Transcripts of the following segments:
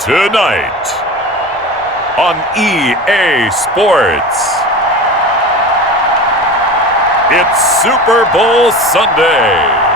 Tonight on EA Sports, it's Super Bowl Sunday.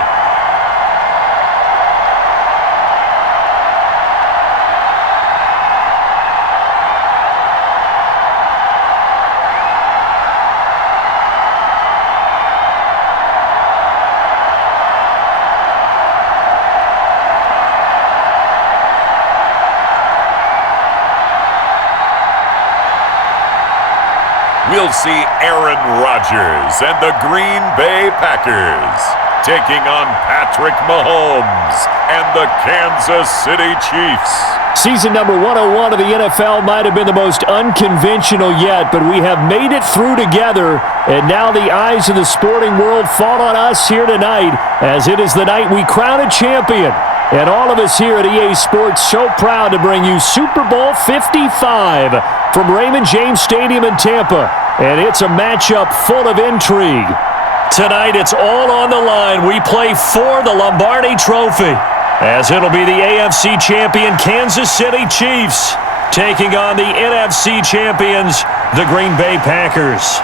We'll see Aaron Rodgers and the Green Bay Packers taking on Patrick Mahomes and the Kansas City Chiefs. Season number 101 of the NFL might have been the most unconventional yet, but we have made it through together, and now the eyes of the sporting world fall on us here tonight, as it is the night we crown a champion. And all of us here at EA Sports so proud to bring you Super Bowl 55 from Raymond James Stadium in Tampa. And it's a matchup full of intrigue. Tonight, it's all on the line. We play for the Lombardi Trophy, as it'll be the AFC champion Kansas City Chiefs taking on the NFC champions, the Green Bay Packers.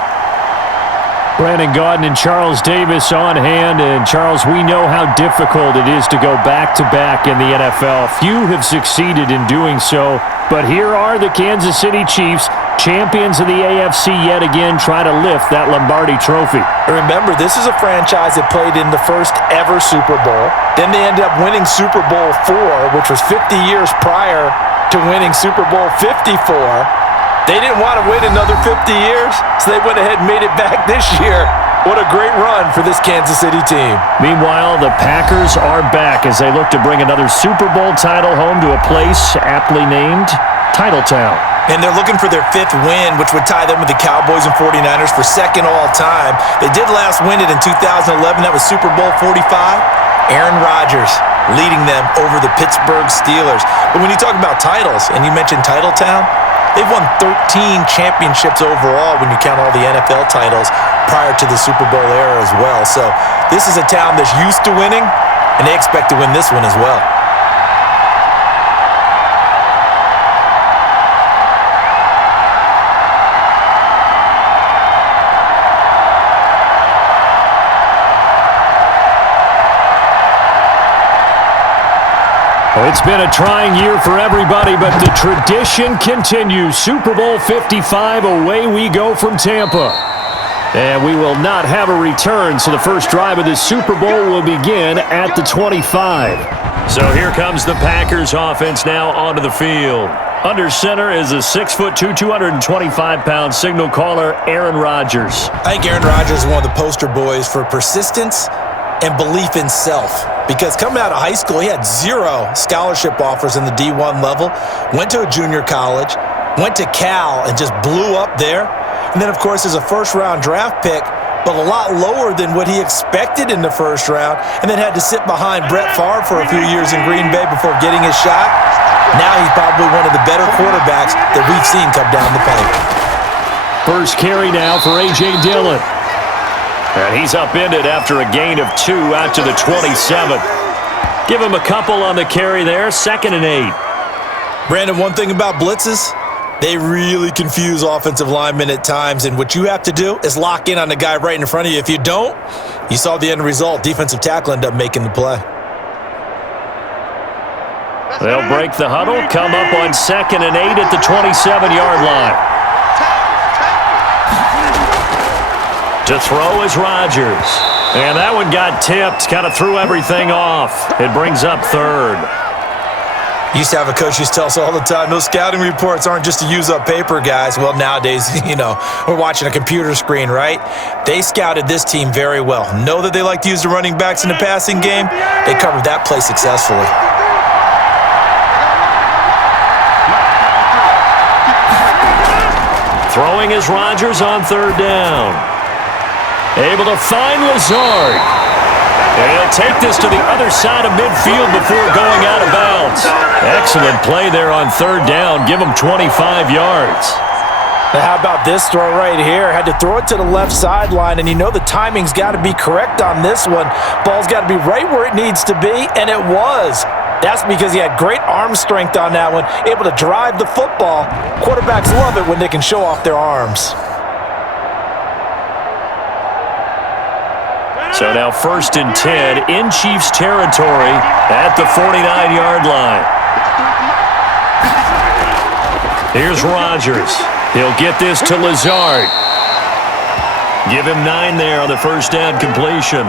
Brandon Gaudin and Charles Davis on hand. And, Charles, we know how difficult it is to go back-to-back in the NFL. Few have succeeded in doing so. But here are the Kansas City Chiefs, champions of the AFC yet again, try to lift that Lombardi Trophy. Remember, this is a franchise that played in the first ever Super Bowl. Then they ended up winning Super Bowl IV, which was 50 years prior to winning Super Bowl 54. They didn't want to wait another 50 years, so they went ahead and made it back this year. What a great run for this Kansas City team. Meanwhile, the Packers are back as they look to bring another Super Bowl title home to a place aptly named Titletown. And they're looking for their 5th win, which would tie them with the Cowboys and 49ers for 2nd all-time. They did last win it in 2011. That was Super Bowl 45. Aaron Rodgers leading them over the Pittsburgh Steelers. But when you talk about titles, and you mentioned Titletown, they've won 13 championships overall when you count all the NFL titles prior to the Super Bowl era as well. So this is a town that's used to winning, and they expect to win this one as well. It's been a trying year for everybody, but the tradition continues. Super Bowl 55, away we go from Tampa. And we will not have a return, so the first drive of this Super Bowl will begin at the 25. So here comes the Packers offense now onto the field. Under center is a 6'2", 225-pound signal caller, Aaron Rodgers. I think Aaron Rodgers is one of the poster boys for persistence and belief in self. Because coming out of high school, he had 0 scholarship offers in the D1 level, went to a junior college, went to Cal, and just blew up there. And then, of course, as a first-round draft pick, but a lot lower than what he expected in the first round, and then had to sit behind Brett Favre for a few years in Green Bay before getting his shot. Now he's probably one of the better quarterbacks that we've seen come down the pipe. First carry now for A.J. Dillon. And he's upended after a gain of 2 out to the 27. Give him a couple on the carry there, 2nd and 8. Brandon, one thing about blitzes, they really confuse offensive linemen at times, and what you have to do is lock in on the guy right in front of you. If you don't, you saw the end result. Defensive tackle ended up making the play. They'll break the huddle, come up on 2nd and 8 at the 27-yard line. To throw is Rodgers. And that one got tipped, kind of threw everything off. It brings up 3rd. Used to have a coach used to tell us all the time, those scouting reports aren't just to use up paper, guys. Well, nowadays, we're watching a computer screen, right? They scouted this team very well. Know that they like to use the running backs in the passing game. They covered that play successfully. Throwing is Rodgers on 3rd down. Able to find Lazard. And he'll take this to the other side of midfield before going out of bounds. Excellent play there on 3rd down. Give him 25 yards. Now, how about this throw right here? Had to throw it to the left sideline, and you know the timing's got to be correct on this one. Ball's got to be right where it needs to be, and it was. That's because he had great arm strength on that one, able to drive the football. Quarterbacks love it when they can show off their arms. So now 1st and 10 in Chiefs territory at the 49-yard line. Here's Rodgers. He'll get this to Lazard. Give him 9 there on the first down completion.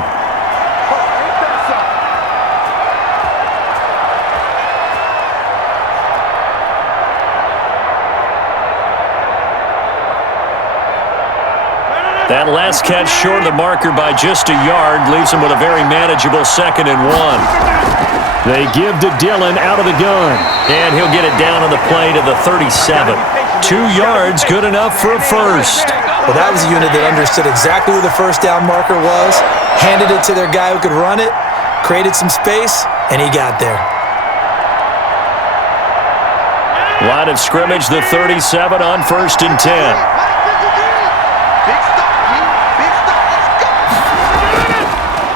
That last catch short of the marker by just a yard leaves him with a very manageable 2nd and 1. They give to Dillon out of the gun, and he'll get it down on the play to the 37. 2 yards, good enough for a first. Well, that was a unit that understood exactly where the first down marker was, handed it to their guy who could run it, created some space, and he got there. Line of scrimmage, the 37 on 1st and 10.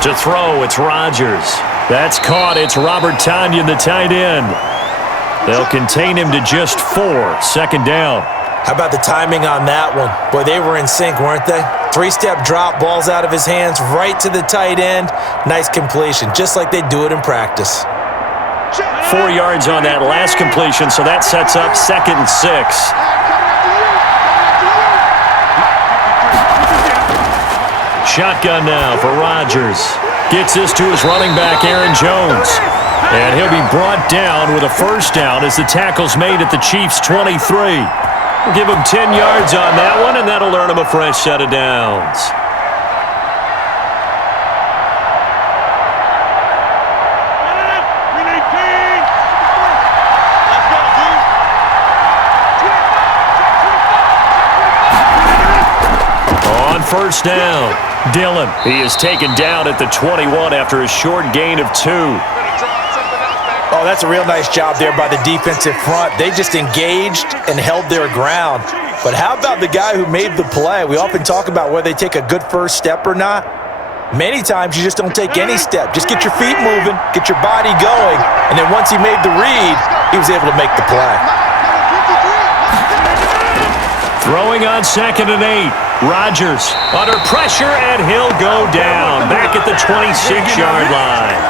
To throw, it's Rodgers. That's caught. It's Robert Tonyan, the tight end. They'll contain him to just 4. 2nd down. How about the timing on that one? Boy, they were in sync, weren't they? 3-step drop, balls out of his hands, right to the tight end. Nice completion, just like they do it in practice. 4 yards on that last completion, so that sets up 2nd and 6. Shotgun now for Rodgers. Gets this to his running back, Aaron Jones. And he'll be brought down with a first down as the tackle's made at the Chiefs' 23. We'll give him 10 yards on that one, and that'll earn him a fresh set of downs. On first down, Dillon. He is taken down at the 21 after a short gain of 2. Oh, that's a real nice job there by the defensive front. They just engaged and held their ground. But how about the guy who made the play? We often talk about whether they take a good first step or not. Many times you just don't take any step. Just get your feet moving, get your body going, and then once he made the read, he was able to make the play. Throwing on 2nd and 8. Rodgers under pressure, and he'll go down back at the 26-yard line.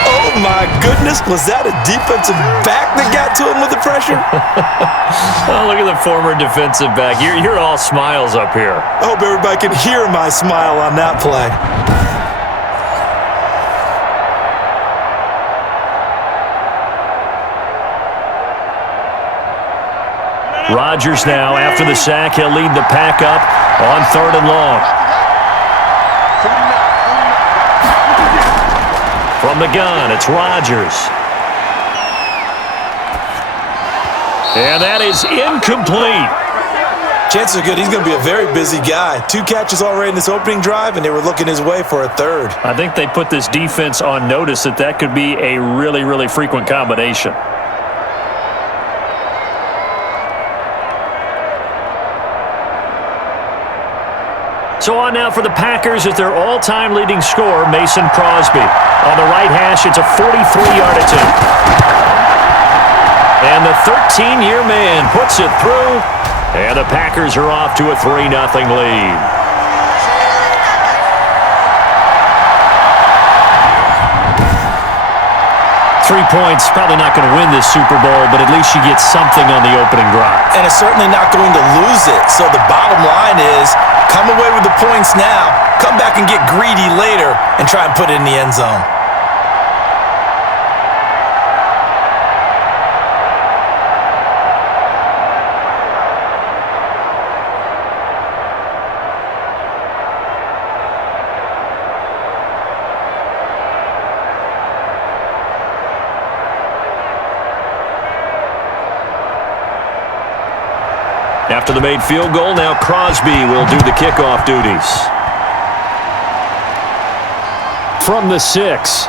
Oh, my goodness. Was that a defensive back that got to him with the pressure? Oh, look at the former defensive back. You're all smiles up here. I hope everybody can hear my smile on that play. Rodgers now, after the sack, he'll lead the pack up on 3rd and long. From the gun, it's Rodgers. And that is incomplete. Chances are good he's going to be a very busy guy. 2 catches already in this opening drive, and they were looking his way for a 3rd. I think they put this defense on notice that could be a really, really frequent combination. So on now for the Packers is their all-time leading scorer, Mason Crosby. On the right hash, it's a 43-yard attempt. And the 13-year man puts it through, and the Packers are off to a 3-0 lead. 3 points, probably not going to win this Super Bowl, but at least you get something on the opening drive. And it's certainly not going to lose it. So the bottom line is, come away with the points now, come back and get greedy later, and try and put it in the end zone. After the made field goal, now Crosby will do the kickoff duties. From the 6.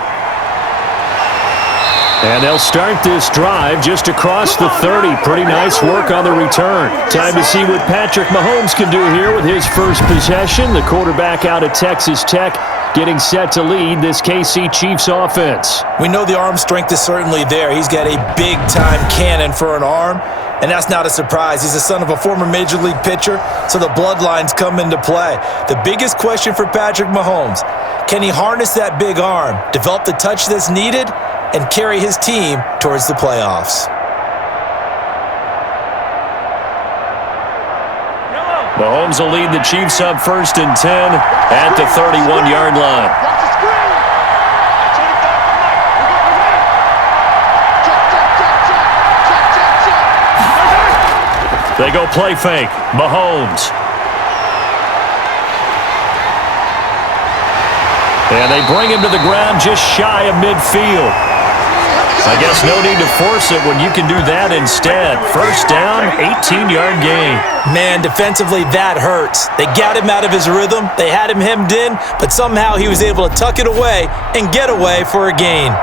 And they'll start this drive just across the 30. Pretty nice work on the return. Time to see what Patrick Mahomes can do here with his first possession. The quarterback out of Texas Tech getting set to lead this KC Chiefs offense. We know the arm strength is certainly there. He's got a big-time cannon for an arm, and that's not a surprise. He's the son of a former Major League pitcher, so the bloodlines come into play. The biggest question for Patrick Mahomes, can he harness that big arm, develop the touch that's needed, and carry his team towards the playoffs? Mahomes will lead the Chiefs up 1st and 10 at the 31-yard line. They go play fake. Mahomes. And they bring him to the ground just shy of midfield. I guess no need to force it when you can do that instead. First down, 18-yard gain. Man, defensively, that hurts. They got him out of his rhythm. They had him hemmed in, but somehow he was able to tuck it away and get away for a gain.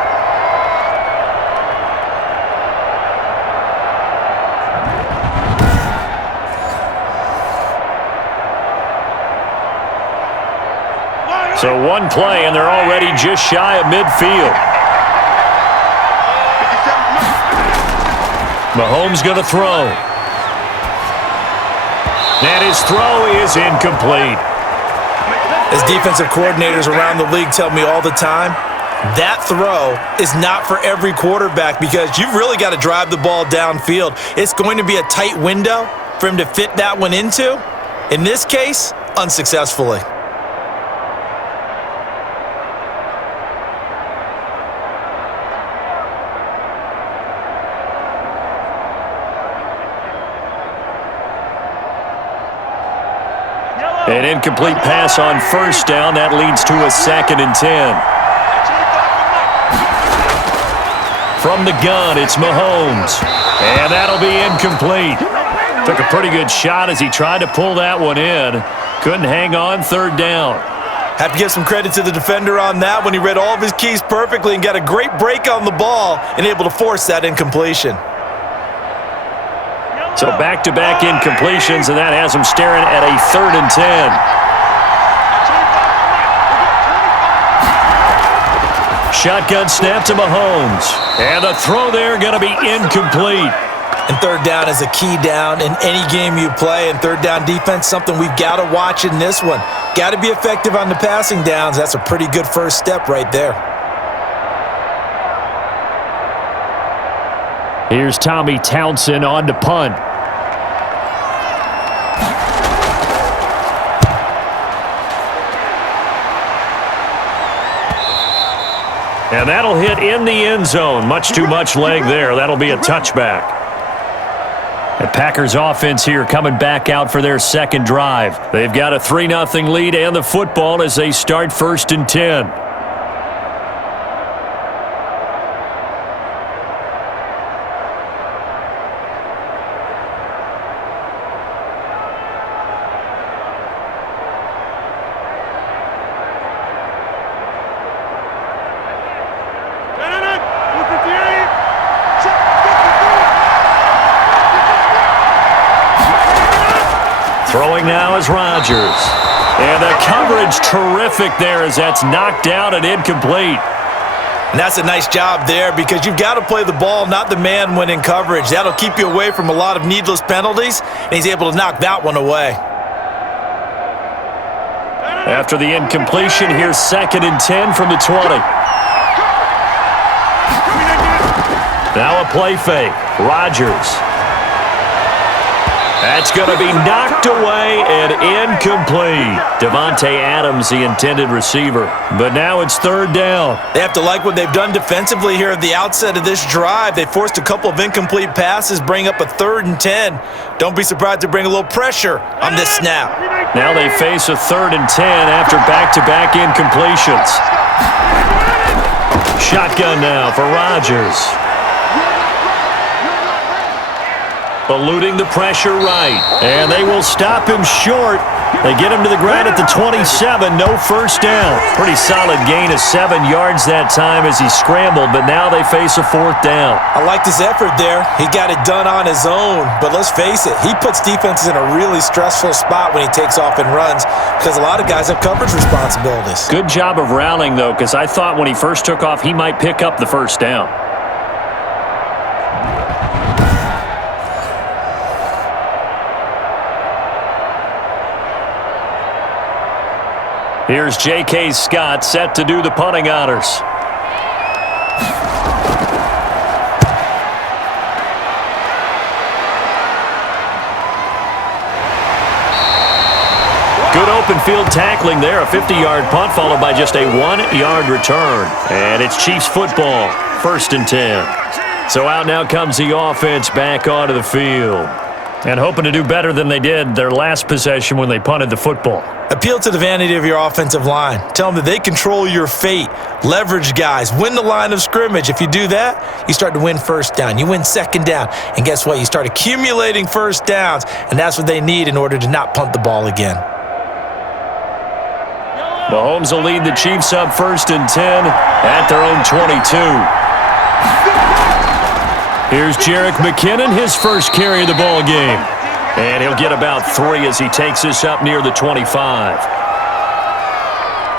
So one play, and they're already just shy of midfield. Mahomes going to throw. And his throw is incomplete. As defensive coordinators around the league tell me all the time, that throw is not for every quarterback because you've really got to drive the ball downfield. It's going to be a tight window for him to fit that one into. In this case, unsuccessfully. An incomplete pass on first down. That leads to a 2nd and 10. From the gun, it's Mahomes. And that'll be incomplete. Took a pretty good shot as he tried to pull that one in. Couldn't hang on 3rd down. Have to give some credit to the defender on that when he read all of his keys perfectly and got a great break on the ball and able to force that incompletion. So back-to-back incompletions, and that has them staring at a 3rd and 10. Shotgun snap to Mahomes. And the throw there going to be incomplete. And 3rd down is a key down in any game you play. And 3rd down defense, something we've got to watch in this one. Got to be effective on the passing downs. That's a pretty good first step right there. Here's Tommy Townsend on to punt. And that'll hit in the end zone. Much too much leg there. That'll be a touchback. The Packers offense here coming back out for their second drive. They've got a 3-0 lead and the football as they start 1st and 10. Throwing now is Rodgers. And the coverage terrific there as that's knocked down and incomplete. And that's a nice job there because you've got to play the ball, not the man when in coverage. That'll keep you away from a lot of needless penalties, and he's able to knock that one away. After the incompletion, here's 2nd and 10 from the 20. Now a play fake. Rodgers. That's going to be knocked away and incomplete. Davante Adams, the intended receiver. But now it's 3rd down. They have to like what they've done defensively here at the outset of this drive. They forced a couple of incomplete passes, bring up a 3rd and 10. Don't be surprised to bring a little pressure on this snap. Now they face a 3rd and 10 after back-to-back incompletions. Shotgun now for Rodgers. Eluding the pressure right. And they will stop him short They get him to the ground at the 27, no first down. Pretty solid gain of 7 yards that time as he scrambled, but now they face a 4th down. I liked his effort there. He got it done on his own, but let's face it, he puts defenses in a really stressful spot when he takes off and runs because a lot of guys have coverage responsibilities. Good job of rallying, though, because I thought when he first took off, he might pick up the first down. Here's J.K. Scott set to do the punting honors. Good open field tackling there. A 50-yard punt followed by just a 1-yard return. And it's Chiefs football, 1st and 10. So out now comes the offense back onto the field. And hoping to do better than they did their last possession when they punted the football. Appeal to the vanity of your offensive line. Tell them that they control your fate. Leverage guys. Win the line of scrimmage. If you do that, you start to win first down. You win second down. And guess what? You start accumulating first downs. And that's what they need in order to not punt the ball again. Mahomes will lead the Chiefs up 1st and 10 at their own 22. Here's Jerick McKinnon, his first carry of the ball game. And he'll get about 3 as he takes this up near the 25.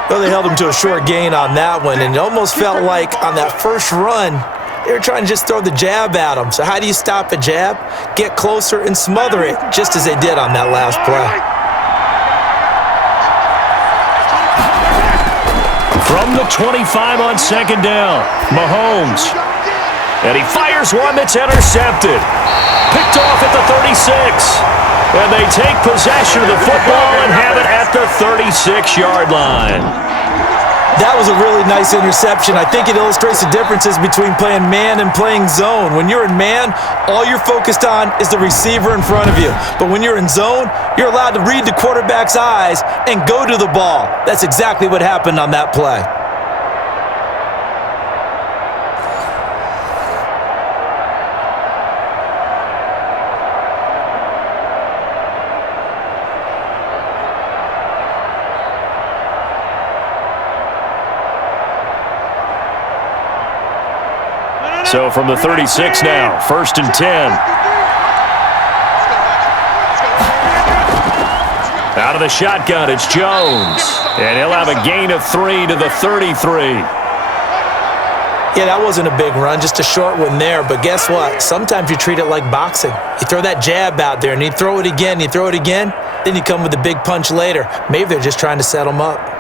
Well, they held him to a short gain on that one, and it almost felt like on that first run, they were trying to just throw the jab at him. So how do you stop a jab? Get closer and smother it, just as they did on that last play. From the 25 on 2nd down, Mahomes. And he fires one that's intercepted. Picked off at the 36. And they take possession of the football and have it at the 36-yard line. That was a really nice interception. I think it illustrates the differences between playing man and playing zone. When you're in man, all you're focused on is the receiver in front of you. But when you're in zone, you're allowed to read the quarterback's eyes and go to the ball. That's exactly what happened on that play. So from the 36 now, 1st and 10. Out of the shotgun, it's Jones. And he'll have a gain of 3 to the 33. Yeah, that wasn't a big run, just a short one there. But guess what? Sometimes you treat it like boxing. You throw that jab out there, and you throw it again, then you come with a big punch later. Maybe they're just trying to set them up.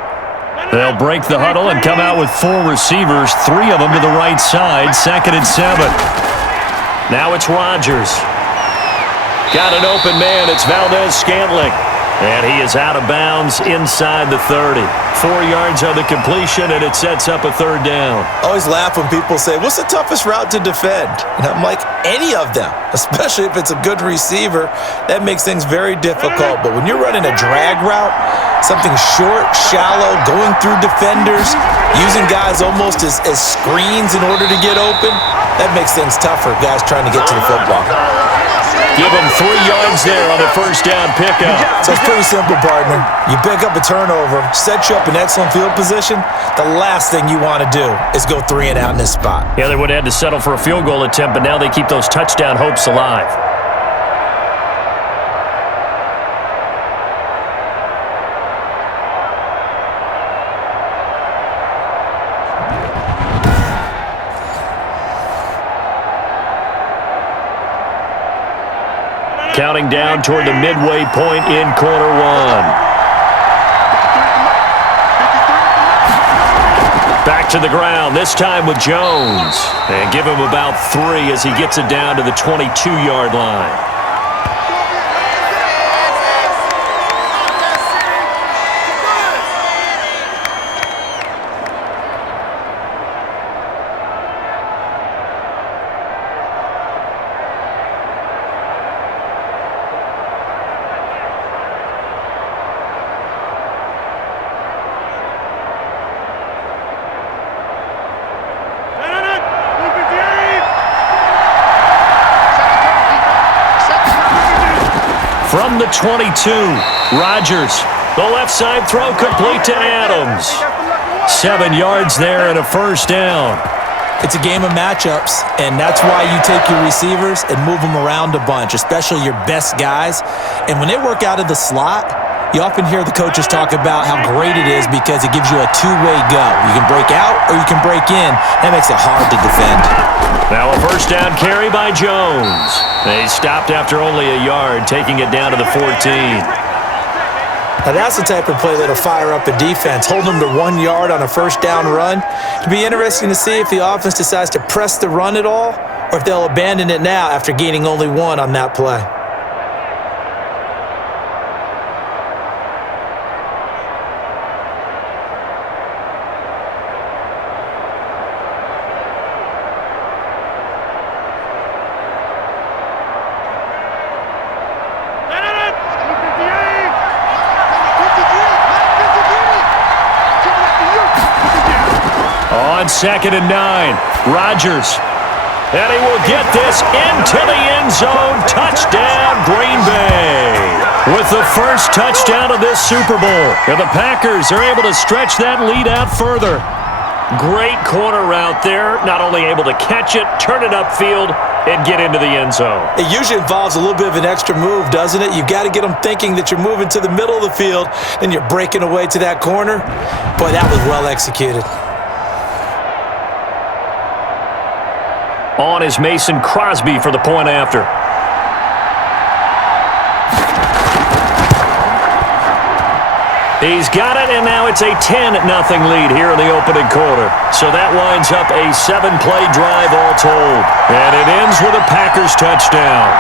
They'll break the huddle and come out with 4 receivers, 3 of them to the right side, 2nd and 7. Now it's Rodgers. Got an open man. It's Valdez-Scantling. And he is out of bounds inside the 30. 4 yards on the completion, and it sets up a 3rd down. I always laugh when people say, what's the toughest route to defend? And I'm like, any of them, especially if it's a good receiver. That makes things very difficult. But when you're running a drag route, something short, shallow, going through defenders, using guys almost as screens in order to get open, that makes things tougher, guys trying to get to the football. Give him 3 yards there on the first down pickup. So it's pretty simple, partner. You pick up a turnover, set you up in excellent field position. The last thing you want to do is go 3 and out in this spot. Yeah, they would have had to settle for a field goal attempt, but now they keep those touchdown hopes alive. Counting down toward the midway point in quarter 1. Back to the ground, this time with Jones. And give him about 3 as he gets it down to the 22-yard line. From the 22, Rodgers The left side throw complete to Adams. 7 yards there and a first down. It's a game of matchups, and that's why you take your receivers and move them around a bunch, especially your best guys. And when they work out of the slot, you often hear the coaches talk about how great it is because it gives you a two-way go. You can break out or you can break in. That makes it hard to defend. Now a first down carry by Jones. They stopped after only a yard, taking it down to the 14. Now that's the type of play that'll fire up a defense, hold them to 1 yard on a first down run. It'll be interesting to see if the offense decides to press the run at all or if they'll abandon it now after gaining only 1 on that play. On 2nd and 9, Rodgers. And he will get this into the end zone. Touchdown, Green Bay. With the first touchdown of this Super Bowl. And the Packers are able to stretch that lead out further. Great corner route there. Not only able to catch it, turn it upfield, and get into the end zone. It usually involves a little bit of an extra move, doesn't it? You've got to get them thinking that you're moving to the middle of the field, and you're breaking away to that corner. Boy, that was well executed. On is Mason Crosby for the point after. He's got it, and now it's a 10-0 lead here in the opening quarter. So that winds up a 7-play drive all told. And it ends with a Packers touchdown.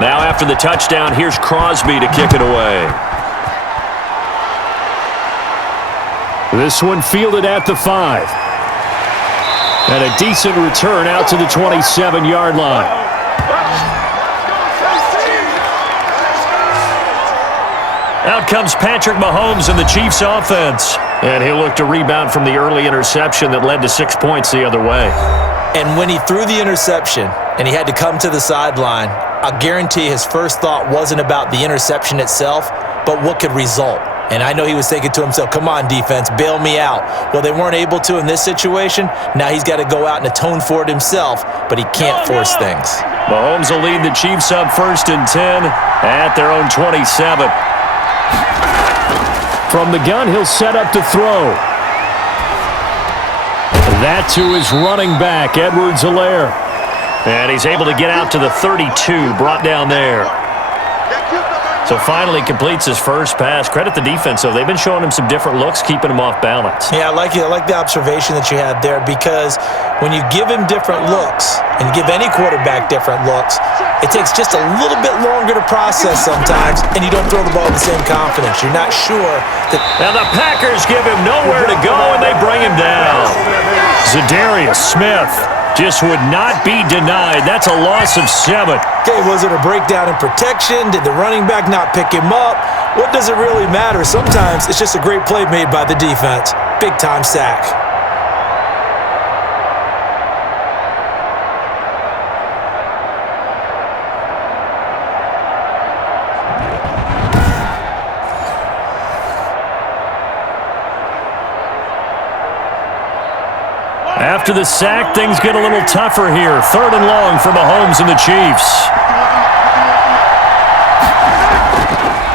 Now after the touchdown, here's Crosby to kick it away. This one fielded at the 5. And a decent return out to the 27-yard line. Out comes Patrick Mahomes in the Chiefs offense. And he'll look to rebound from the early interception that led to 6 points the other way. And when he threw the interception and he had to come to the sideline, I guarantee his first thought wasn't about the interception itself, but what could result. And I know he was thinking to himself, come on, defense, bail me out. Well, they weren't able to in this situation. Now he's got to go out and atone for it himself, but he can't force things. Mahomes will lead the Chiefs up 1st and 10 at their own 27. From the gun, he'll set up to throw. That to his running back, Edwards-Helaire. And he's able to get out to the 32, brought down there. So finally completes his first pass. Credit the defense, though. They've been showing him some different looks, keeping him off balance. Yeah, I like it. I like the observation that you had there because when you give him different looks and give any quarterback different looks, it takes just a little bit longer to process sometimes, and you don't throw the ball with the same confidence. You're not sure that... And the Packers give him nowhere to go, and they bring him down. Zadarius Smith just would not be denied. That's a loss of 7. Okay, was it a breakdown in protection? Did the running back not pick him up? What does it really matter? Sometimes it's just a great play made by the defense. Big-time sack. After the sack, things get a little tougher here. 3rd and long for Mahomes and the Chiefs.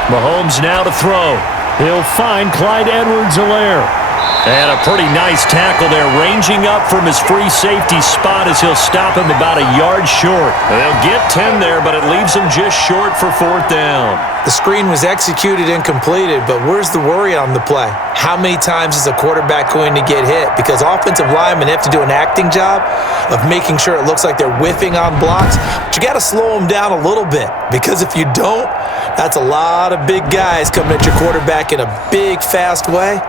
Mahomes now to throw. He'll find Clyde Edwards-Helaire. And a pretty nice tackle there, ranging up from his free safety spot as he'll stop him about a yard short. They'll get 10 there, but it leaves him just short for 4th down. The screen was executed and completed, but where's the worry on the play? How many times is a quarterback going to get hit? Because offensive linemen have to do an acting job of making sure it looks like they're whiffing on blocks. But you got to slow them down a little bit, because if you don't, that's a lot of big guys coming at your quarterback in a big, fast way.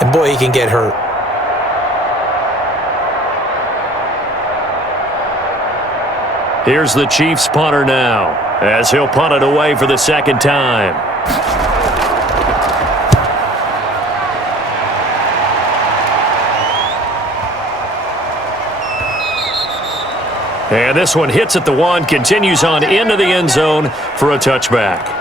And boy, he can get hurt. Here's the Chiefs punter now, as he'll punt it away for the second time. And this one hits at the 1, continues on into the end zone for a touchback.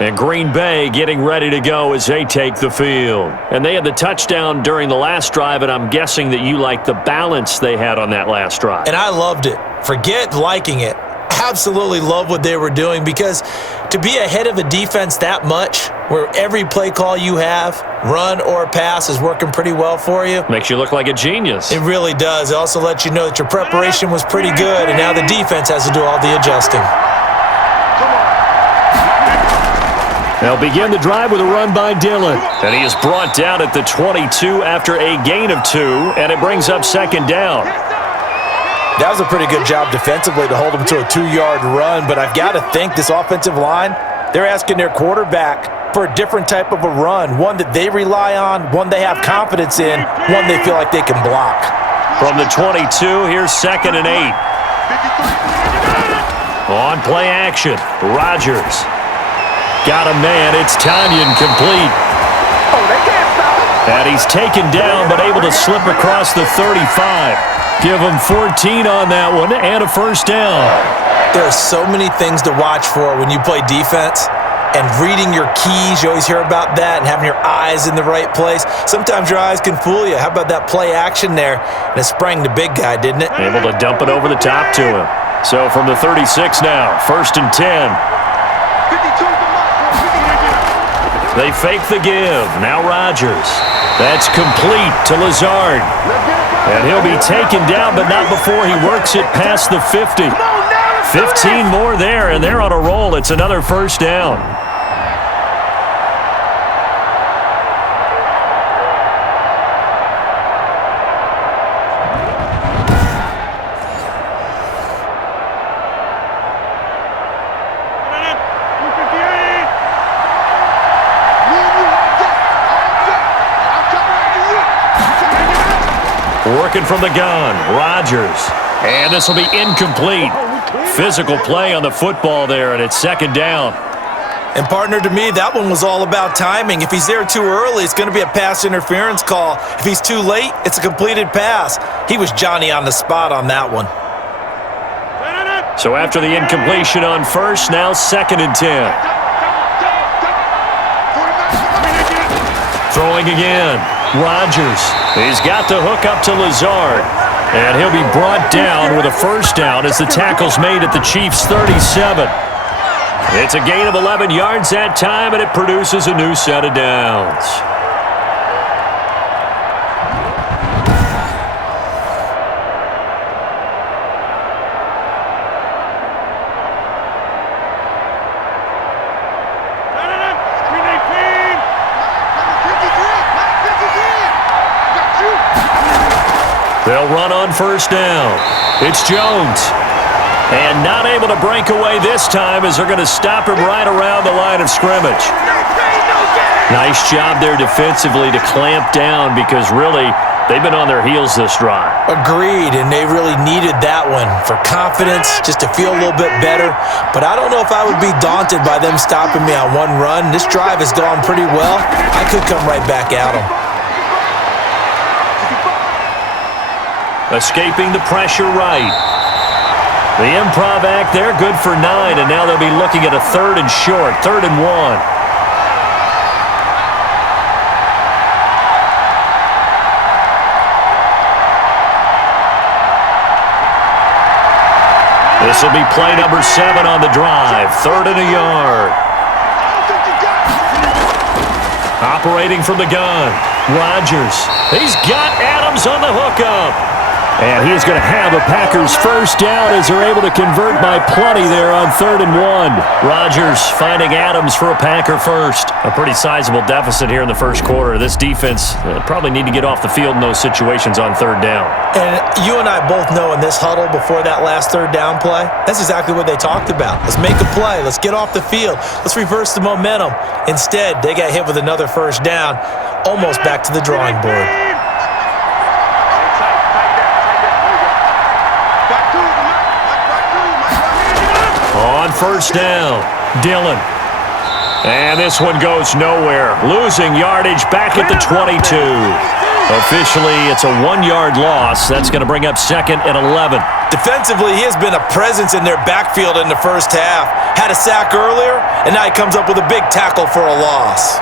And Green Bay getting ready to go as they take the field. And they had the touchdown during the last drive, and I'm guessing that you like the balance they had on that last drive. And I loved it. Forget liking it. Absolutely love what they were doing, because to be ahead of a defense that much, where every play call you have, run or pass, is working pretty well for you. Makes you look like a genius. It really does. It also lets you know that your preparation was pretty good, and now the defense has to do all the adjusting. They'll begin the drive with a run by Dillon. And he is brought down at the 22 after a gain of 2, and it brings up second down. That was a pretty good job defensively to hold him to a 2-yard run, but I've got to think this offensive line, they're asking their quarterback for a different type of a run, one that they rely on, one they have confidence in, one they feel like they can block. From the 22, here's 2nd and 8. On play action, Rodgers. Got a man, it's Tanyan complete. And he's taken down, but able to slip across the 35. Give him 14 on that one and a first down. There are so many things to watch for when you play defense, and reading your keys, you always hear about that, and having your eyes in the right place. Sometimes your eyes can fool you. How about that play action there? And it sprang the big guy, didn't it? Able to dump it over the top to him. So from the 36 now, 1st and 10. They fake the give. Now Rodgers. That's complete to Lazard. And he'll be taken down, but not before he works it past the 50. 15 more there, and they're on a roll. It's another first down. Working from the gun, Rodgers. And this will be incomplete. Physical play on the football there, and it's second down. And partner, to me, that one was all about timing. If he's there too early, it's going to be a pass interference call. If he's too late, it's a completed pass. He was Johnny on the spot on that one. So after the incompletion on first, now 2nd and 10. Throwing again. Rodgers. He's got the hook up to Lazard. And he'll be brought down with a first down as the tackle's made at the Chiefs' 37. It's a gain of 11 yards that time, and it produces a new set of downs. They'll run on first down. It's Jones. And not able to break away this time as they're going to stop him right around the line of scrimmage. Nice job there defensively to clamp down, because really they've been on their heels this drive. Agreed, and they really needed that one for confidence, just to feel a little bit better. But I don't know if I would be daunted by them stopping me on one run. This drive has gone pretty well. I could come right back at them. Escaping the pressure right. The improv act there, good for 9, and now they'll be looking at a 3rd and short, 3rd and 1. This will be play number 7 on the drive, 3rd and a yard. Operating from the gun, Rodgers. He's got Adams on the hookup. And he is going to have a Packers first down as they're able to convert by plenty there on 3rd and 1. Rodgers finding Adams for a Packer first. A pretty sizable deficit here in the first quarter. This defense probably need to get off the field in those situations on 3rd down. And you and I both know in this huddle before that last 3rd down play, that's exactly what they talked about. Let's make a play. Let's get off the field. Let's reverse the momentum. Instead, they got hit with another first down, almost back to the drawing board. On 1st down, Dillon. And this one goes nowhere. Losing yardage back at the 22. Officially, it's a 1-yard loss. That's going to bring up 2nd and 11. Defensively, he has been a presence in their backfield in the first half. Had a sack earlier, and now he comes up with a big tackle for a loss.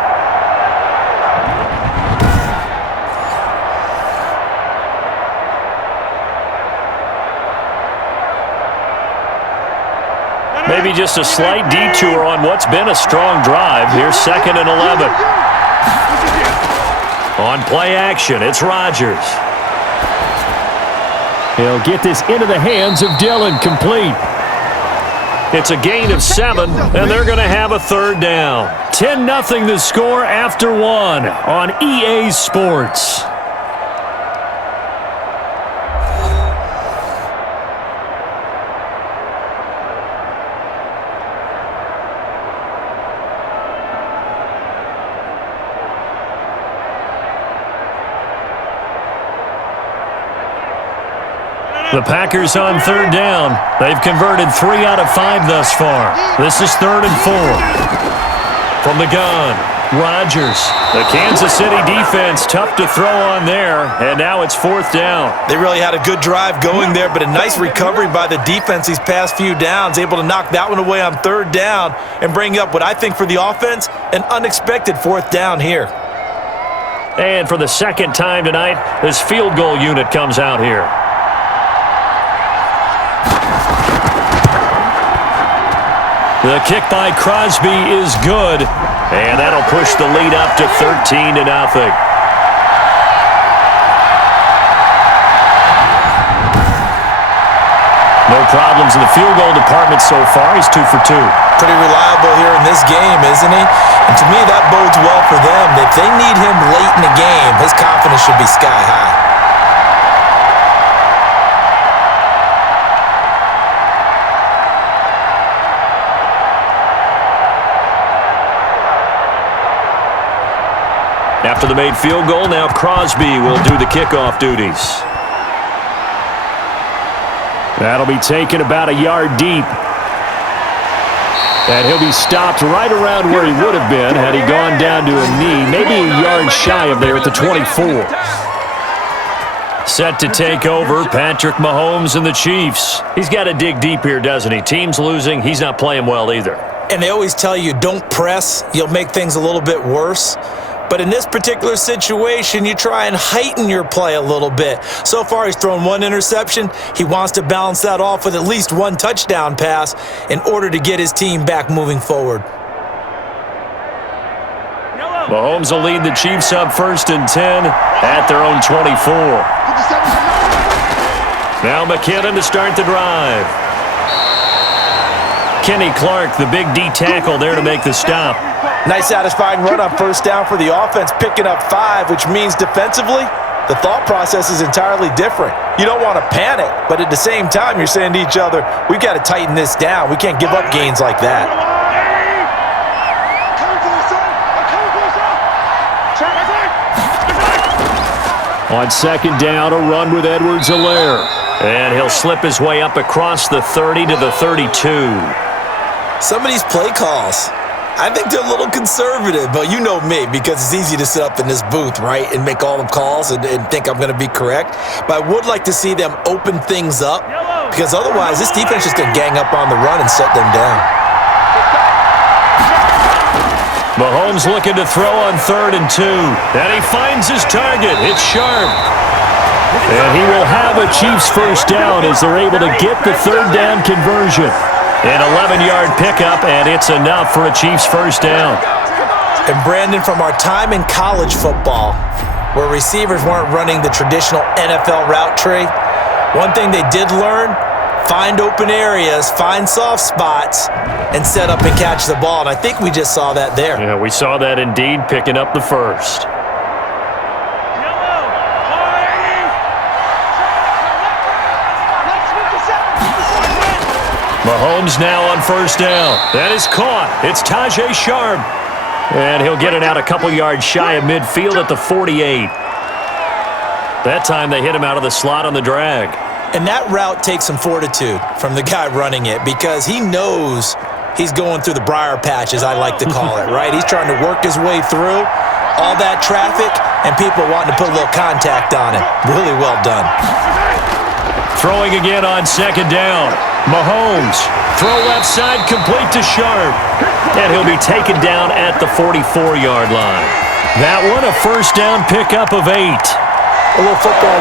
Maybe just a slight detour on what's been a strong drive. Here's 2nd and 11. On play action, it's Rodgers. He'll get this into the hands of Dillon, complete. It's a gain of 7, and they're going to have a 3rd down. 10-0 the score after 1 on EA Sports. The Packers on 3rd down. They've converted 3 out of 5 thus far. This is 3rd and 4. From the gun, Rodgers. The Kansas City defense tough to throw on there, and now it's 4th down. They really had a good drive going there, but a nice recovery by the defense these past few downs, able to knock that one away on 3rd down and bring up what I think for the offense, an unexpected 4th down here. And for the 2nd time tonight, this field goal unit comes out here. The kick by Crosby is good, and that'll push the lead up to 13-0. No problems in the field goal department so far. He's 2 for 2. Pretty reliable here in this game, isn't he? And to me, that bodes well for them. If they need him late in the game, his confidence should be sky high. After the made field goal, now Crosby will do the kickoff duties. That'll be taken about a yard deep. And he'll be stopped right around where he would have been had he gone down to a knee, maybe a yard shy of there at the 24. Set to take over, Patrick Mahomes and the Chiefs. He's got to dig deep here, doesn't he? Team's losing. He's not playing well either. And they always tell you, don't press. You'll make things a little bit worse. But in this particular situation, you try and heighten your play a little bit. So far, he's thrown 1 interception. He wants to balance that off with at least 1 touchdown pass in order to get his team back moving forward. Mahomes will lead the Chiefs up 1st and 10 at their own 24. Now McKinnon to start the drive. Kenny Clark, the big D tackle there to make the stop. Nice satisfying run on 1st down for the offense, picking up 5, which means defensively, the thought process is entirely different. You don't want to panic, but at the same time, you're saying to each other, we've got to tighten this down. We can't give up gains like that. On 2nd down, a run with Edwards-Helaire. And he'll slip his way up across the 30 to the 32. Some of these play calls, I think they're a little conservative, but you know me, because it's easy to sit up in this booth, right, and make all the calls and think I'm going to be correct. But I would like to see them open things up, because otherwise this defense is going to gang up on the run and shut them down. Mahomes looking to throw on 3rd and 2. And he finds his target. It's sharp. And he will have a Chiefs first down as they're able to get the 3rd down conversion. An 11-yard pickup, and it's enough for a Chiefs first down. And Brandon, from our time in college football, where receivers weren't running the traditional NFL route tree, One thing they did learn, find open areas, find soft spots, and set up and catch the ball. And I think we just saw that there. Yeah, we saw that indeed, picking up the first. Mahomes now on first down. That is caught. It's Tajay Sharp. And he'll get it out a couple yards shy of midfield at the 48. That time they hit him out of the slot on the drag. And that route takes some fortitude from the guy running it because he knows he's going through the briar patch, as I like to call it, right? He's trying to work his way through all that traffic and people wanting to put a little contact on him. Really well done. Throwing again on second down. Mahomes, throw left side, complete to Sharp. And he'll be taken down at the 44-yard line. That one, a first down pickup of 8. A little football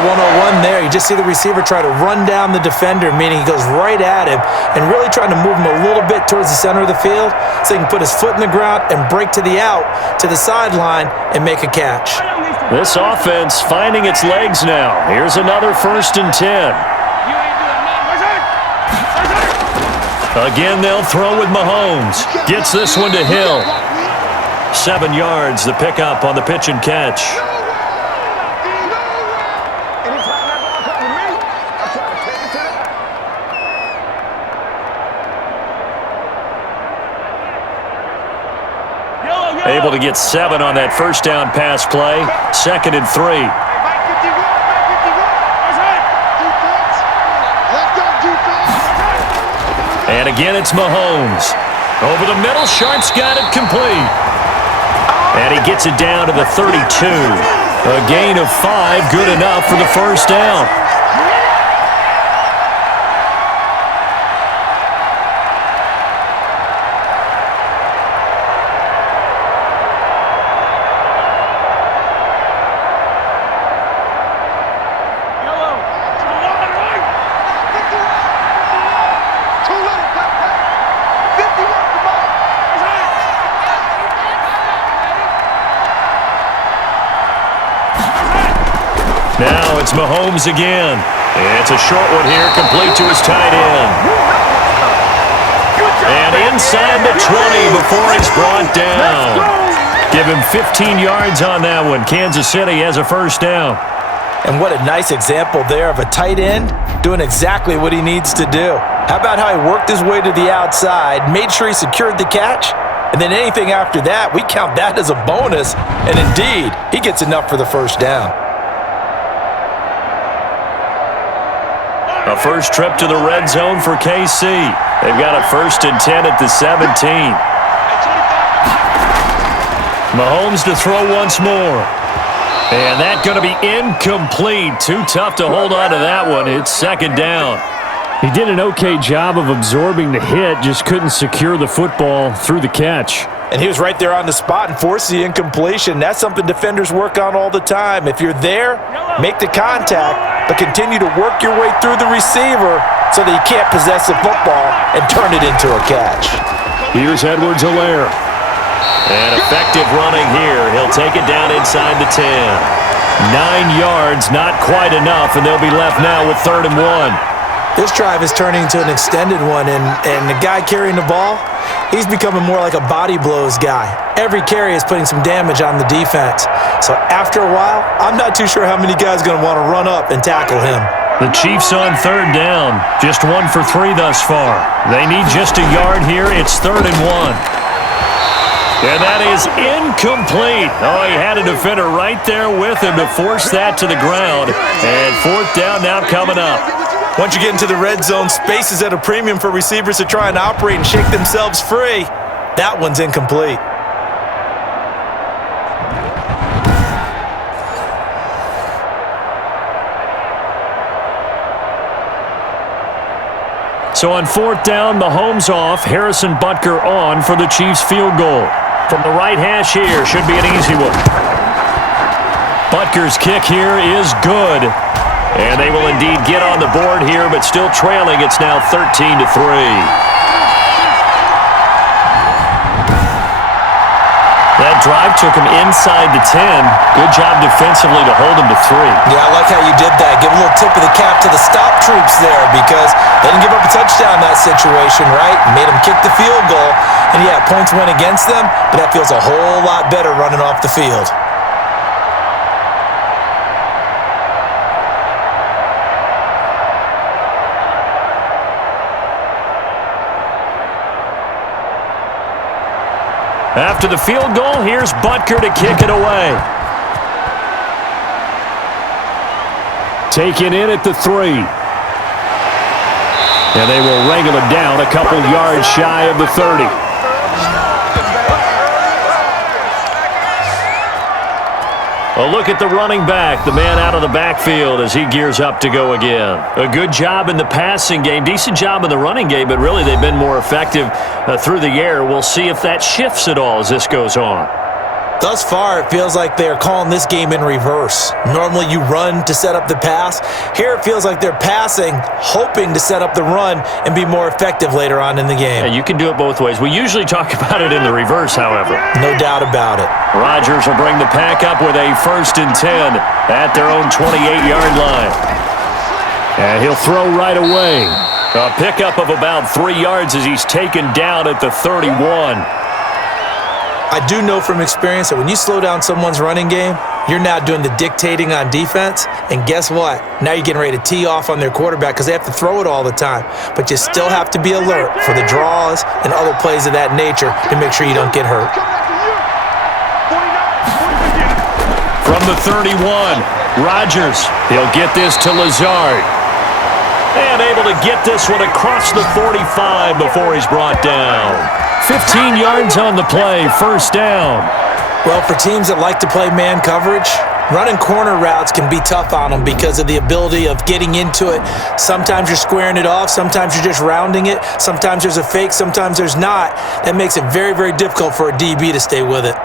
101 there. You just see the receiver try to run down the defender, meaning he goes right at him and really trying to move him a little bit towards the center of the field so he can put his foot in the ground and break to the out, to the sideline, and make a catch. This offense finding its legs now. Here's another 1st and 10. Again, they'll throw with Mahomes. Gets this one to Hill. 7 yards, the pickup on the pitch and catch. Able to get 7 on that first down pass play. 2nd and 3. And again, it's Mahomes. Over the middle, Sharp's got it complete. And he gets it down to the 32. A gain of 5, good enough for the first down. Now it's Mahomes again. It's a short one here, complete to his tight end. And inside the 20 before he's brought down. Give him 15 yards on that one. Kansas City has a first down. And what a nice example there of a tight end doing exactly what he needs to do. How about how he worked his way to the outside, made sure he secured the catch, and then anything after that, we count that as a bonus. And indeed, he gets enough for the first down. A first trip to the red zone for KC. They've got a 1st and 10 at the 17. Mahomes to throw once more. And that's going to be incomplete. Too tough to hold on to that one. It's 2nd down. He did an okay job of absorbing the hit, just couldn't secure the football through the catch. And he was right there on the spot and forced the incompletion. That's something defenders work on all the time. If you're there, make the contact, but continue to work your way through the receiver so that you can't possess the football and turn it into a catch. Here's Edwards-Helaire. And effective running here. He'll take it down inside the 10. 9 yards, not quite enough, and they'll be left now with 3rd and 1. This drive is turning into an extended one, and the guy carrying the ball, he's becoming more like a body blows guy. Every carry is putting some damage on the defense. So after a while, I'm not too sure how many guys are going to want to run up and tackle him. The Chiefs on 3rd down. Just 1 for 3 thus far. They need just a yard here. It's 3rd and 1. And that is incomplete. Oh, he had a defender right there with him to force that to the ground. And 4th down now coming up. Once you get into the red zone, space is at a premium for receivers to try and operate and shake themselves free. That one's incomplete. So on 4th down, Mahomes off, Harrison Butker on for the Chiefs field goal. From the right hash here, should be an easy one. Butker's kick here is good. And they will indeed get on the board here, but still trailing. It's now 13-3. That drive took him inside the 10. Good job defensively to hold him to 3. Yeah, I like how you did that. Give a little tip of the cap to the stop troops there because they didn't give up a touchdown in that situation, right? Made them kick the field goal. And, yeah, points went against them, but that feels a whole lot better running off the field. After the field goal, here's Butker to kick it away. Taken in at the 3. And they will wrangle it down a couple yards shy of the 30. A look at the running back, the man out of the backfield as he gears up to go again. A good job in the passing game, decent job in the running game, but really they've been more effective through the air. We'll see if that shifts at all as this goes on. Thus far, it feels like they're calling this game in reverse. Normally you run to set up the pass. Here it feels like they're passing, hoping to set up the run and be more effective later on in the game. Yeah, you can do it both ways. We usually talk about it in the reverse, however. No doubt about it. Rodgers will bring the pack up with a 1st and 10 at their own 28-yard line. And he'll throw right away. A pickup of about 3 yards as he's taken down at the 31. I do know from experience that when you slow down someone's running game, you're now doing the dictating on defense. And guess what? Now you're getting ready to tee off on their quarterback because they have to throw it all the time. But you still have to be alert for the draws and other plays of that nature to make sure you don't get hurt. From the 31, Rodgers. He'll get this to Lazard. And able to get this one across the 45 before he's brought down. 15 yards on the play, 1st down. Well, for teams that like to play man coverage, running corner routes can be tough on them because of the ability of getting into it. Sometimes you're squaring it off. Sometimes you're just rounding it. Sometimes there's a fake. Sometimes there's not. That makes it very, very difficult for a DB to stay with it.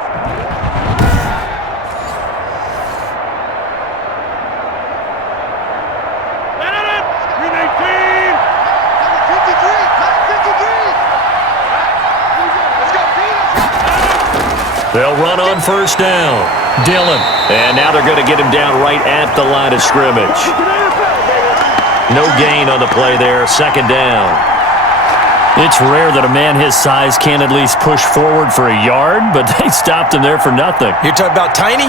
They'll run on 1st down. Dillon. And now they're going to get him down right at the line of scrimmage. No gain on the play there. 2nd down. It's rare that a man his size can at least push forward for a yard, but they stopped him there for nothing. You're talking about Tiny?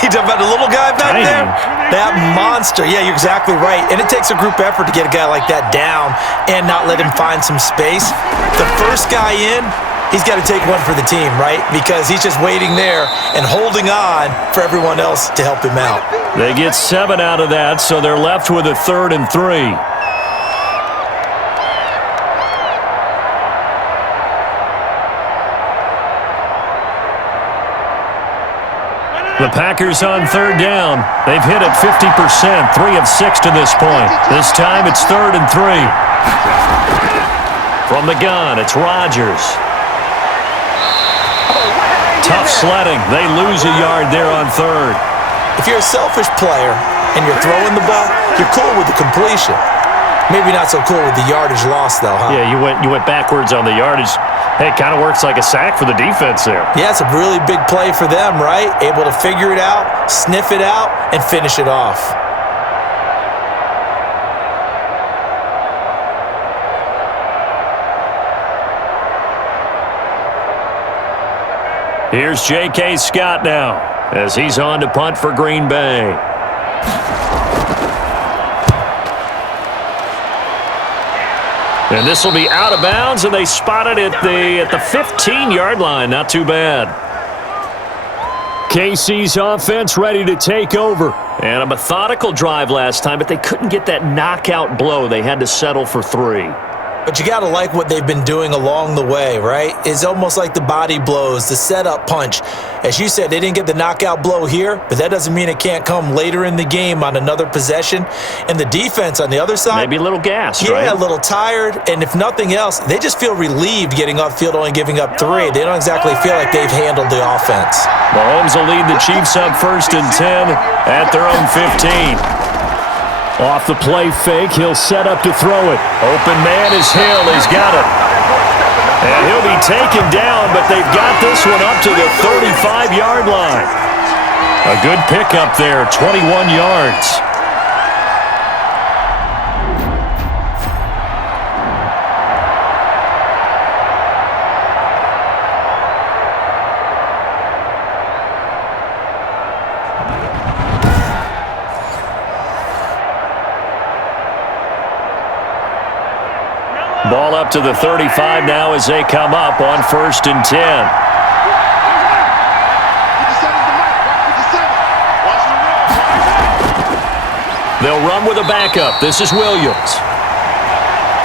You talking about the little guy back there? That monster. Yeah, you're exactly right. And it takes a group effort to get a guy like that down and not let him find some space. The first guy in, he's got to take one for the team, right? Because he's just waiting there and holding on for everyone else to help him out. They get 7 out of that, so they're left with a 3rd and 3. The Packers on 3rd down. They've hit it 50%, 3 of 6 to this point. This time it's 3rd and 3. From the gun, it's Rodgers. Tough sledding. They lose a yard there on 3rd. If you're a selfish player and you're throwing the ball, you're cool with the completion. Maybe not so cool with the yardage loss, though, huh? Yeah, you went backwards on the yardage. Hey, it kind of works like a sack for the defense there. Yeah, it's a really big play for them, right? Able to figure it out, sniff it out, and finish it off. Here's J.K. Scott now as he's on to punt for Green Bay. And this will be out of bounds, and they spot it at the 15-yard line. Not too bad. KC's offense ready to take over. And a methodical drive last time, but they couldn't get that knockout blow. They had to settle for 3. But you got to like what they've been doing along the way, right? It's almost like the body blows, the setup punch. As you said, they didn't get the knockout blow here, but that doesn't mean it can't come later in the game on another possession. And the defense on the other side, maybe a little gassed, right? Yeah, a little tired. And if nothing else, they just feel relieved getting upfield, only giving up 3. They don't exactly feel like they've handled the offense. Mahomes will lead the Chiefs up 1st and 10 at their own 15. Off the play fake, he'll set up to throw it. Open man is Hill. He's got it. And he'll be taken down, but they've got this one up to the 35-yard line. A good pickup there, 21 yards. Ball up to the 35 now as they come up on 1st and 10. They'll run with a backup. This is Williams.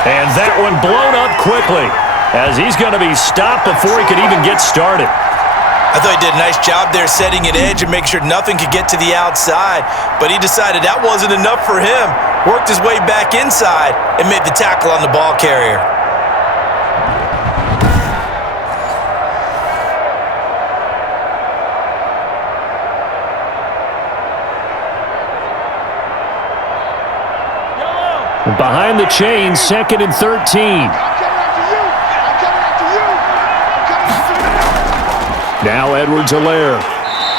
And that one blown up quickly as he's going to be stopped before he could even get started. I thought he did a nice job there setting an edge and make sure nothing could get to the outside, but he decided that wasn't enough for him. Worked his way back inside and made the tackle on the ball carrier. Behind the chain, 2nd and 13. Now Edwards-Helaire.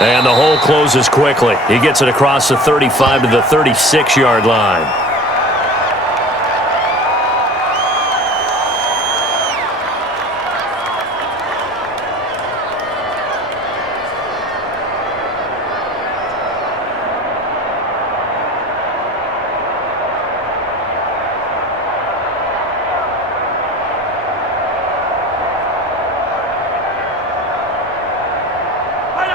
And the hole closes quickly. He gets it across the 35 to the 36-yard line.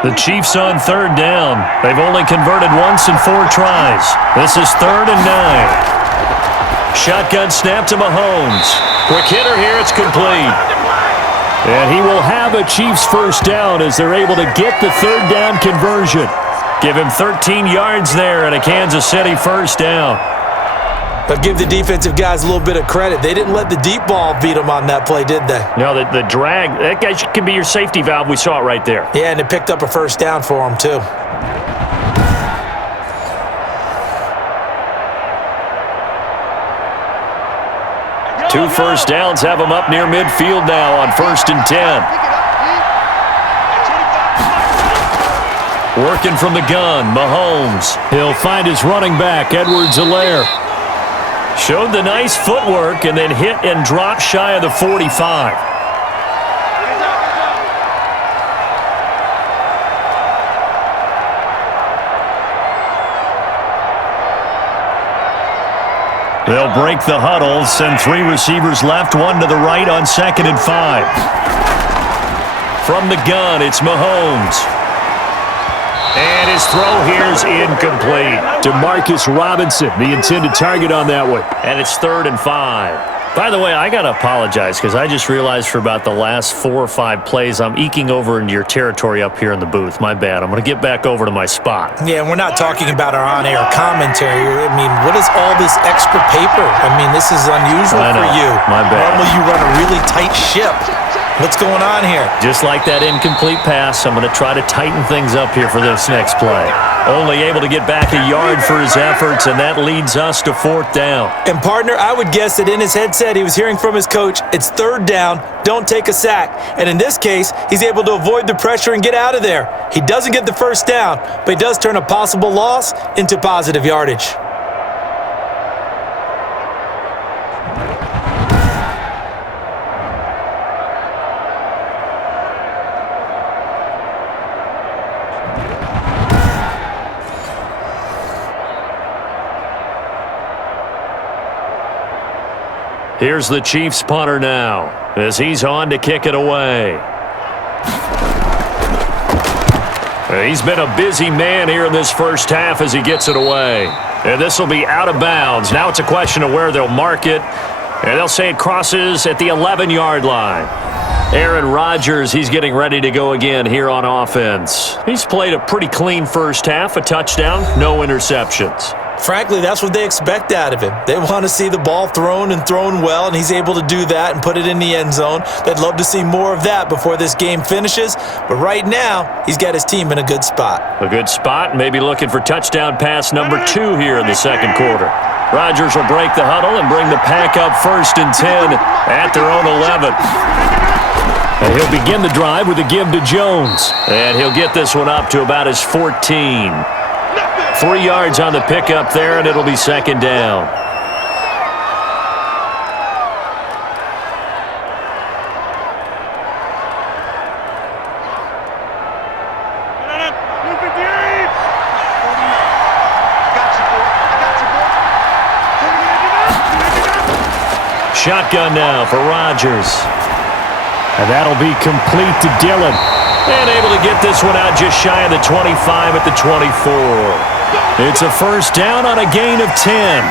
The Chiefs on 3rd down. They've only converted once in 4 tries. This is 3rd and 9. Shotgun snap to Mahomes. Quick hitter here. It's complete. And he will have a Chiefs first down as they're able to get the 3rd down conversion. Give him 13 yards there and a Kansas City first down. But give the defensive guys a little bit of credit. They didn't let the deep ball beat them on that play, did they? No, the drag, that guy can be your safety valve. We saw it right there. Yeah, and it picked up a first down for them, too. Two first downs have him up near midfield now on 1st and 10. Working from the gun, Mahomes. He'll find his running back, Edwards-Helaire. Showed the nice footwork and then hit and dropped shy of the 45. They'll break the huddle, send 3 receivers left, 1 to the right on 2nd and 5. From the gun, it's Mahomes. And his throw here's incomplete. DeMarcus Robinson, the intended target on that one. And it's 3rd and 5. By the way, I got to apologize because I just realized for about the last 4 or 5 plays, I'm eking over into your territory up here in the booth. My bad. I'm going to get back over to my spot. Yeah, and we're not talking about our on-air commentary. I mean, what is all this extra paper? I mean, this is unusual for you. My bad. Normally you run a really tight ship. What's going on here? Just like that incomplete pass, I'm going to try to tighten things up here for this next play. Only able to get back a yard for his efforts, and that leads us to 4th down. And, partner, I would guess that in his headset he was hearing from his coach, it's 3rd down, don't take a sack. And in this case, he's able to avoid the pressure and get out of there. He doesn't get the first down, but he does turn a possible loss into positive yardage. Here's the Chiefs punter now as he's on to kick it away. He's been a busy man here in this first half as he gets it away. And this will be out of bounds. Now it's a question of where they'll mark it. And they'll say it crosses at the 11-yard line. Aaron Rodgers, he's getting ready to go again here on offense. He's played a pretty clean first half, a touchdown, no interceptions. Frankly, that's what they expect out of him. They want to see the ball thrown and thrown well, and he's able to do that and put it in the end zone. They'd love to see more of that before this game finishes, but right now, he's got his team in a good spot. A good spot, maybe looking for touchdown pass number 2 here in the second quarter. Rodgers will break the huddle and bring the pack up 1st and 10 at their own 11. And he'll begin the drive with a give to Jones. And he'll get this one up to about his 14. 3 yards on the pickup there, and it'll be second down. Shotgun now for Rodgers. And that'll be complete to Dillon. And able to get this one out just shy of the 25 at the 24. It's a first down on a gain of 10.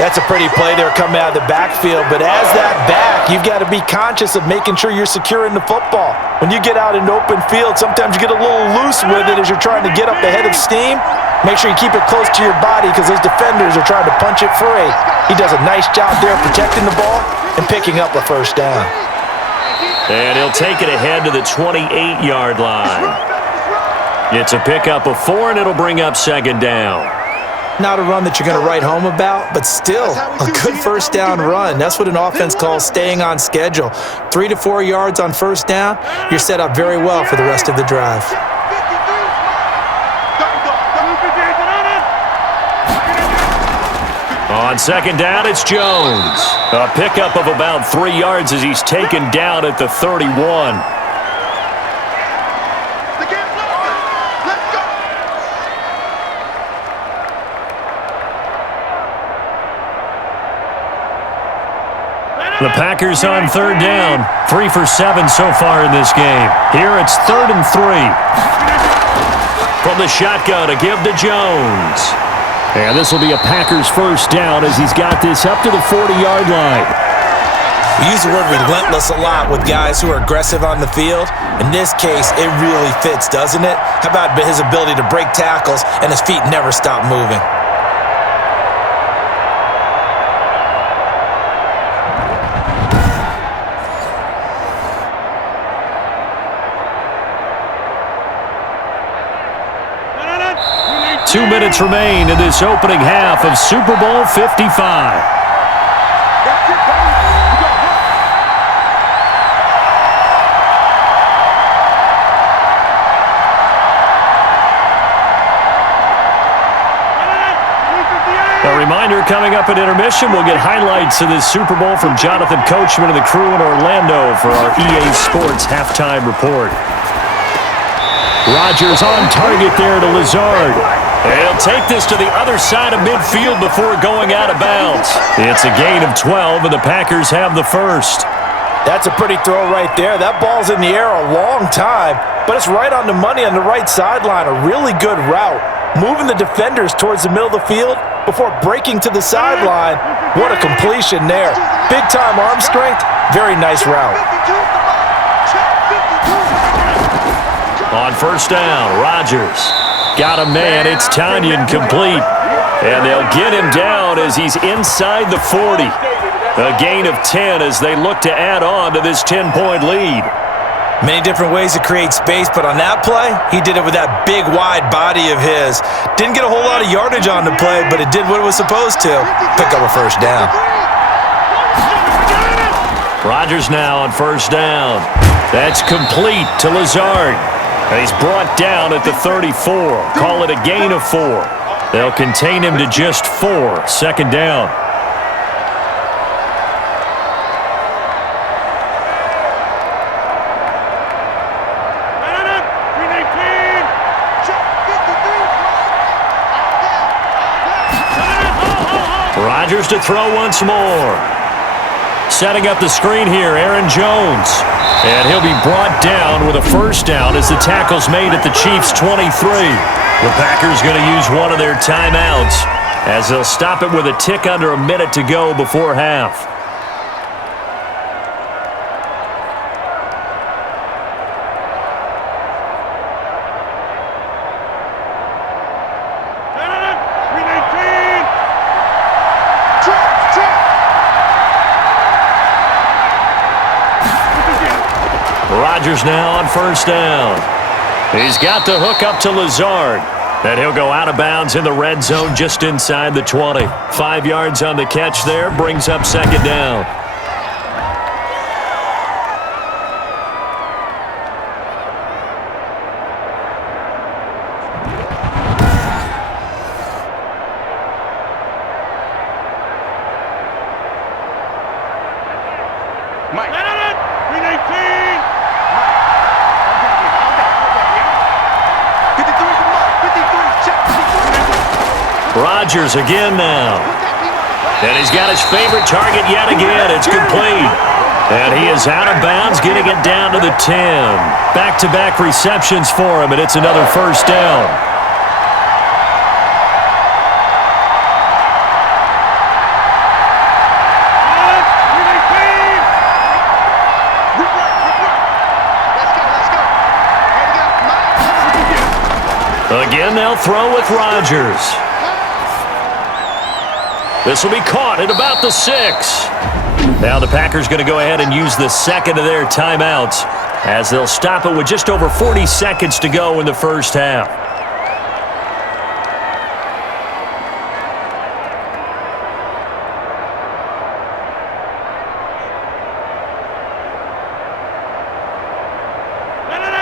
That's a pretty play there coming out of the backfield, but as that back, you've got to be conscious of making sure you're securing the football. When you get out in open field, sometimes you get a little loose with it as you're trying to get up ahead of steam. Make sure you keep it close to your body because those defenders are trying to punch it free. He does a nice job there protecting the ball and picking up a first down. And he'll take it ahead to the 28-yard line. It's a pickup of 4, and it'll bring up second down. Not a run that you're going to write home about, but still a good first down run. That's what an offense calls staying on schedule. 3 to 4 yards on first down, you're set up very well for the rest of the drive. On second down, it's Jones. A pickup of about 3 yards as he's taken down at the 31. The Packers on third down. 3 for 7 so far in this game. Here it's 3rd and 3. From the shotgun, a give to Jones. And this will be a Packers first down as he's got this up to the 40-yard line. We use the word relentless a lot with guys who are aggressive on the field. In this case, it really fits, doesn't it? How about his ability to break tackles and his feet never stop moving? Two minutes remain in this opening half of Super Bowl 55. A reminder, coming up at intermission, we'll get highlights of this Super Bowl from Jonathan Coachman and the crew in Orlando for our EA Sports halftime report. Rodgers on target there to Lazard. He'll take this to the other side of midfield before going out of bounds. It's a gain of 12, and the Packers have the first. That's a pretty throw right there. That ball's in the air a long time, but it's right on the money on the right sideline. A really good route. Moving the defenders towards the middle of the field before breaking to the sideline. What a completion there. Big-time arm strength. Very nice route. On first down, Rodgers. Got a man. It's Tanyan complete. And they'll get him down as he's inside the 40. A gain of 10 as they look to add on to this 10-point lead. Many different ways to create space, but on that play, he did it with that big, wide body of his. Didn't get a whole lot of yardage on the play, but it did what it was supposed to. Pick up a first down. Rodgers now on first down. That's complete to Lazard. And he's brought down at the 34. Call it a gain of 4. They'll contain him to just 4. Second down. Rodgers to throw once more. Setting up the screen here, Aaron Jones. And he'll be brought down with a first down as the tackle's made at the Chiefs' 23. The Packers going to use one of their timeouts as they'll stop it with a tick under a minute to go before half. Rodgers now on first down. He's got the hook up to Lazard. And he'll go out of bounds in the red zone just inside the 20. 5 yards on the catch there, brings up second down. Rodgers again now. And he's got his favorite target yet again. It's complete. And he is out of bounds, getting it down to the 10. Back-to-back receptions for him, and it's another first down. Again, they'll throw with Rodgers. This will be caught at about the 6. Now the Packers going to go ahead and use the second of their timeouts as they'll stop it with just over 40 seconds to go in the first half.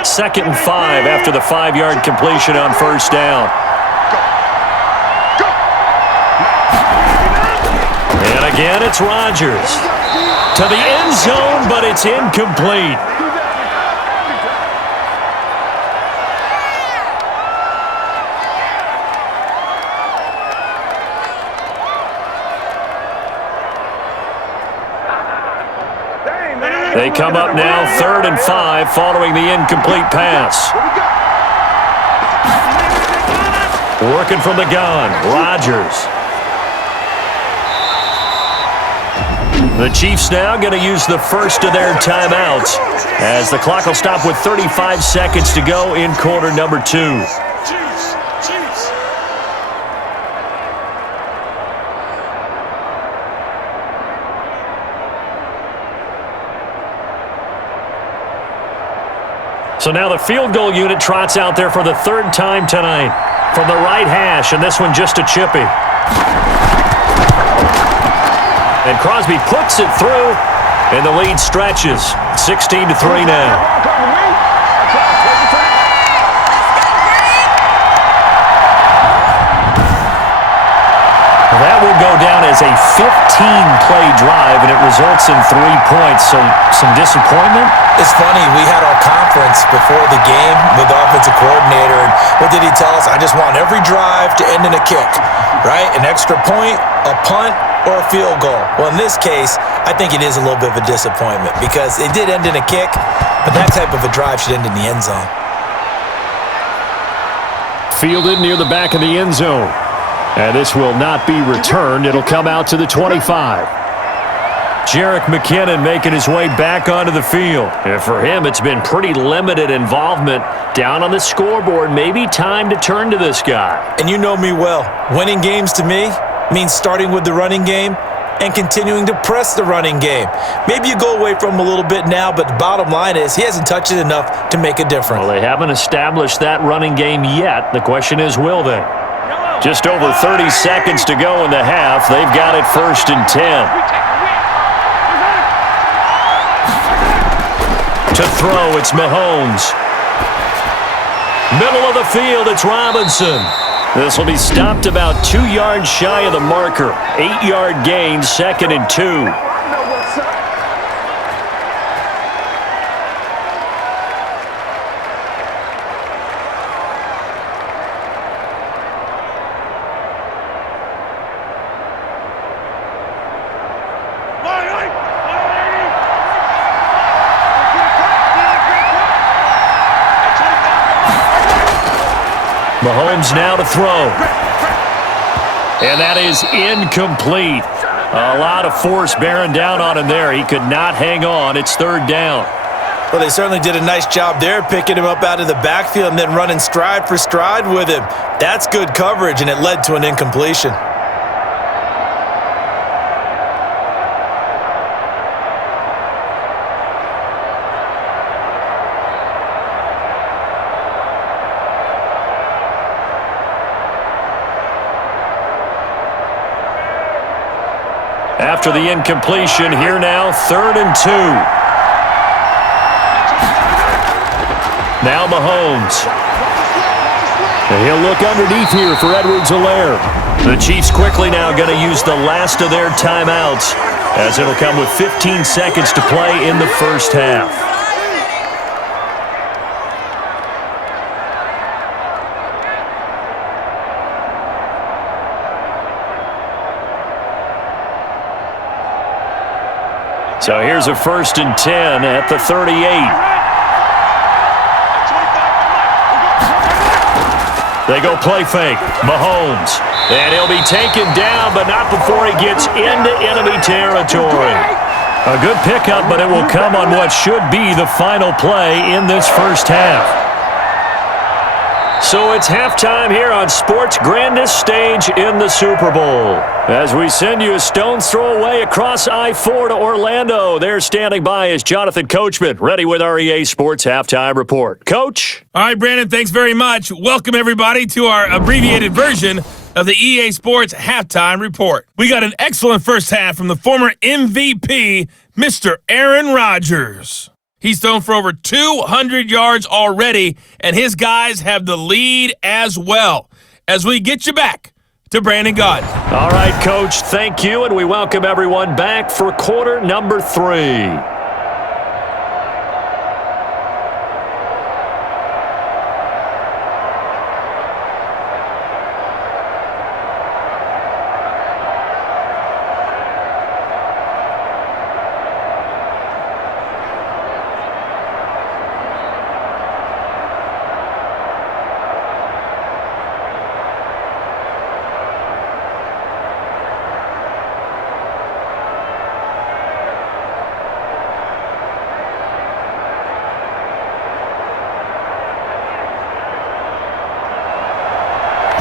Second and 5 after the 5-yard completion on first down. And again, it's Rodgers. To the end zone, but it's incomplete. They come up now 3rd and 5 following the incomplete pass. Working from the gun, Rodgers. The Chiefs now going to use the first of their timeouts as the clock will stop with 35 seconds to go in quarter number 2. So now the field goal unit trots out there for the 3rd time tonight from the right hash, and this one just a chippy. And Crosby puts it through, and the lead stretches. 16-3 now. That will go down as a 15-play drive, and it results in 3 points. So some disappointment? It's funny, we had our conference before the game with the offensive coordinator, and what did he tell us? I just want every drive to end in a kick, right? An extra point, a punt, or a field goal. Well, in this case, I think it is a little bit of a disappointment because it did end in a kick, but that type of a drive should end in the end zone. Fielded near the back of the end zone. And this will not be returned. It'll come out to the 25. Jerick McKinnon making his way back onto the field. And for him, it's been pretty limited involvement down on the scoreboard. Maybe time to turn to this guy. And you know me well. Winning games to me means starting with the running game and continuing to press the running game. Maybe you go away from him a little bit now, but the bottom line is he hasn't touched it enough to make a difference. Well, they haven't established that running game yet. The question is, will they? Just over 30 seconds to go in the half. They've got it 1st and 10. To throw, it's Mahomes. Middle of the field, it's Robinson. This will be stopped about 2 yards shy of the marker. 8-yard gain, 2nd and 2. Mahomes now to throw. And that is incomplete. A lot of force bearing down on him there. He could not hang on. It's 3rd down. Well, they certainly did a nice job there, picking him up out of the backfield and then running stride for stride with him. That's good coverage, and it led to an incompletion. After the incompletion, here now, 3rd and 2. Now Mahomes. And he'll look underneath here for Edwards-Helaire. The Chiefs quickly now going to use the last of their timeouts as it'll come with 15 seconds to play in the first half. So here's a 1st and 10 at the 38. They go play fake. Mahomes. And he'll be taken down, but not before he gets into enemy territory. A good pickup, but it will come on what should be the final play in this first half. So it's halftime here on sports' grandest stage in the Super Bowl. As we send you a stone's throw away across I-4 to Orlando. There standing by is Jonathan Coachman, ready with our EA Sports Halftime Report. Coach? All right, Brandon, thanks very much. Welcome, everybody, to our abbreviated version of the EA Sports Halftime Report. We got an excellent first half from the former MVP, Mr. Aaron Rodgers. He's thrown for over 200 yards already, and his guys have the lead as well. As we get you back to Brandon Gaudin. All right, Coach, thank you, and we welcome everyone back for quarter number 3.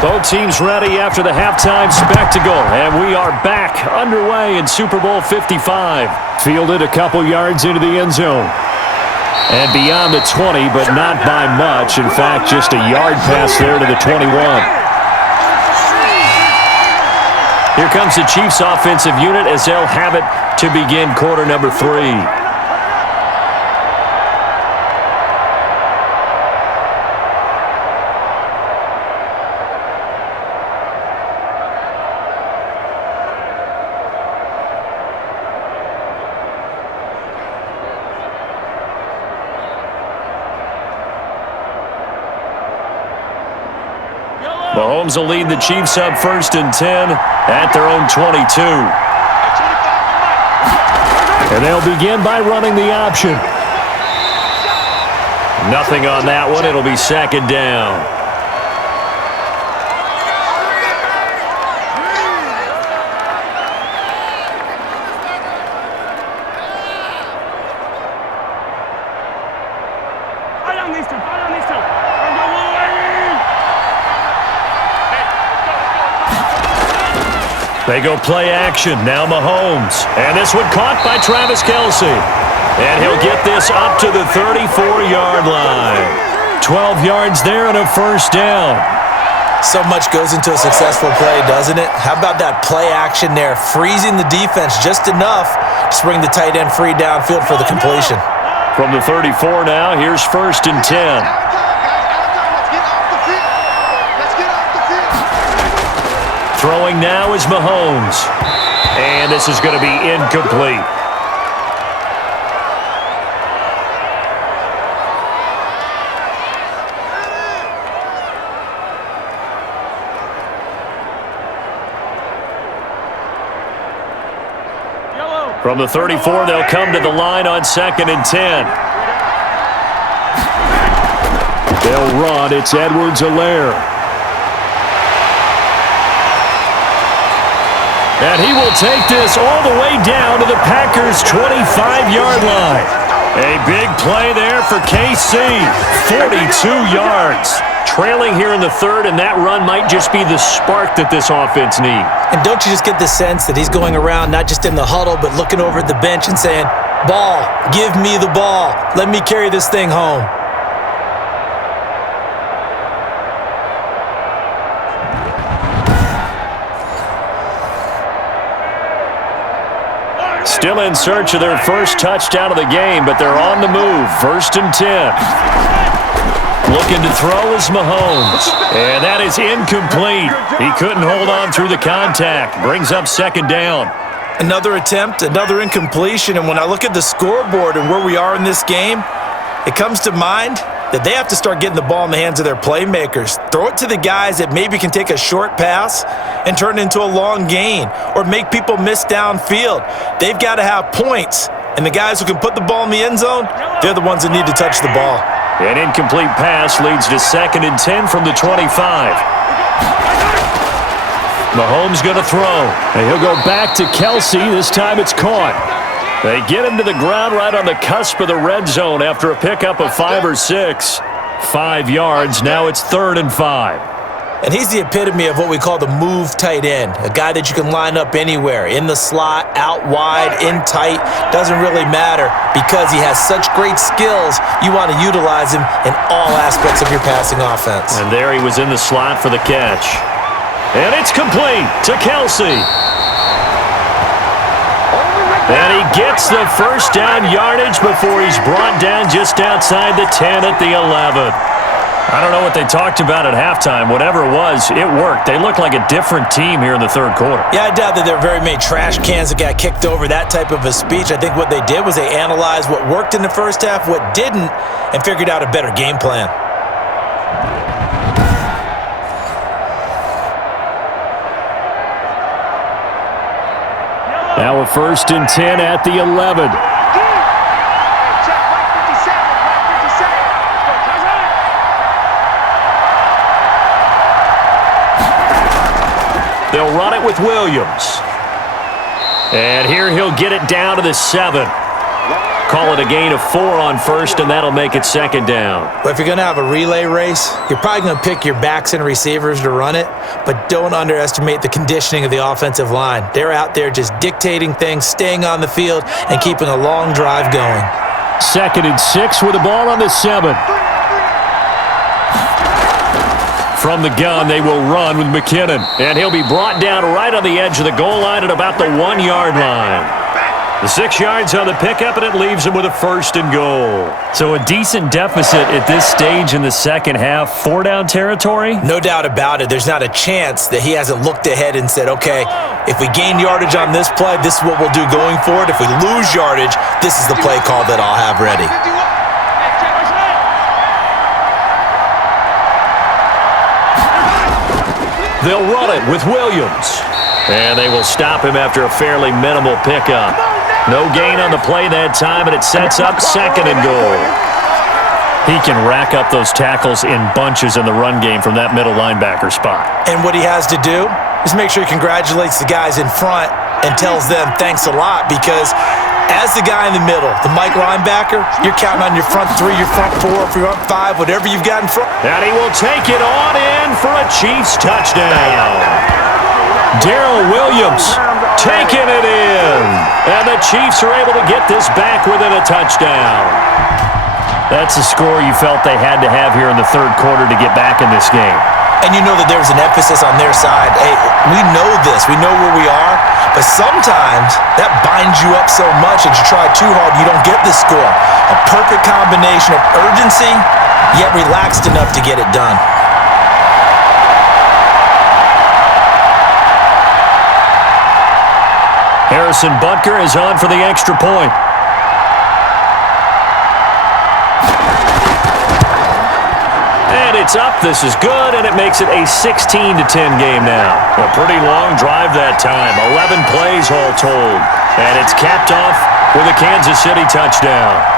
Both teams ready after the halftime spectacle, and we are back underway in Super Bowl 55. Fielded a couple yards into the end zone. And beyond the 20, but not by much. In fact, just a yard pass there to the 21. Here comes the Chiefs' offensive unit as they'll have it to begin quarter number 3. Mahomes will lead the Chiefs up 1st and 10 at their own 22. And they'll begin by running the option. Nothing on that one. It'll be 2nd down. They go play action. Now Mahomes. And this one caught by Travis Kelce. And he'll get this up to the 34-yard line. 12 yards there and a 1st down. So much goes into a successful play, doesn't it? How about that play action there? Freezing the defense just enough to bring the tight end free downfield for the completion. From the 34 now, here's 1st and 10. Throwing now is Mahomes. And this is going to be incomplete. From the 34, they'll come to the line on 2nd and 10. They'll run. It's Edwards-Helaire. And he will take this all the way down to the Packers' 25-yard line. A big play there for KC. 42 yards. Trailing here in the 3rd, and that run might just be the spark that this offense needs. And don't you just get the sense that he's going around not just in the huddle, but looking over at the bench and saying, "Ball, give me the ball. Let me carry this thing home." Still in search of their first touchdown of the game, but they're on the move. 1st and 10. Looking to throw is Mahomes. And that is incomplete. He couldn't hold on through the contact. Brings up 2nd down. Another attempt, another incompletion, and when I look at the scoreboard and where we are in this game, it comes to mind that they have to start getting the ball in the hands of their playmakers. Throw it to the guys that maybe can take a short pass and turn it into a long gain or make people miss downfield. They've got to have points, and the guys who can put the ball in the end zone, they're the ones that need to touch the ball. An incomplete pass leads to 2nd and 10 from the 25. Mahomes going to throw. And he'll go back to Kelsey. This time it's caught. They get him to the ground right on the cusp of the red zone after a pickup of 5 or 6. 5 yards. Now it's 3rd and 5. And he's the epitome of what we call the move tight end, a guy that you can line up anywhere, in the slot, out wide, in tight, doesn't really matter because he has such great skills. You want to utilize him in all aspects of your passing offense. And there he was in the slot for the catch. And it's complete to Kelsey. And he gets the first down yardage before he's brought down just outside the 10 at the 11. I don't know what they talked about at halftime. Whatever it was, it worked. They look like a different team here in the third quarter. Yeah, I doubt that there are very many trash cans that got kicked over, that type of a speech. I think what they did was they analyzed what worked in the first half, what didn't, and figured out a better game plan. Now a 1st and 10 at the 11. They'll run it with Williams. And here he'll get it down to the 7. Call it a gain of 4 on 1st, and that'll make it 2nd down. But if you're going to have a relay race, you're probably going to pick your backs and receivers to run it, but don't underestimate the conditioning of the offensive line. They're out there just dictating things, staying on the field, and keeping a long drive going. 2nd and 6 with the ball on the 7. From the gun, they will run with McKinnon. And he'll be brought down right on the edge of the goal line at about the 1-yard line. The 6 yards on the pickup, and it leaves him with a 1st and goal. So a decent deficit at this stage in the second half. 4-down territory? No doubt about it. There's not a chance that he hasn't looked ahead and said, okay, if we gain yardage on this play, this is what we'll do going forward. If we lose yardage, this is the play call that I'll have ready. They'll run it with Williams. And they will stop him after a fairly minimal pickup. No gain on the play that time, and it sets up 2nd and goal. He can rack up those tackles in bunches in the run game from that middle linebacker spot. And what he has to do is make sure he congratulates the guys in front and tells them thanks a lot, because as the guy in the middle, the Mike linebacker, you're counting on your front 3, your front 4, your front 5, whatever you've got in front. And he will take it on in for a Chiefs touchdown. Darrell Williams taking it in. And the Chiefs are able to get this back within a touchdown. That's a score you felt they had to have here in the third quarter to get back in this game. And you know that there's an emphasis on their side. Hey, we know this. We know where we are. But sometimes that binds you up so much that you try too hard, you don't get the score. A perfect combination of urgency, yet relaxed enough to get it done. Harrison Butker is on for the extra point. And it's up. This is good, and it makes it a 16-10 game now. A pretty long drive that time. 11 plays all told. And it's capped off with a Kansas City touchdown.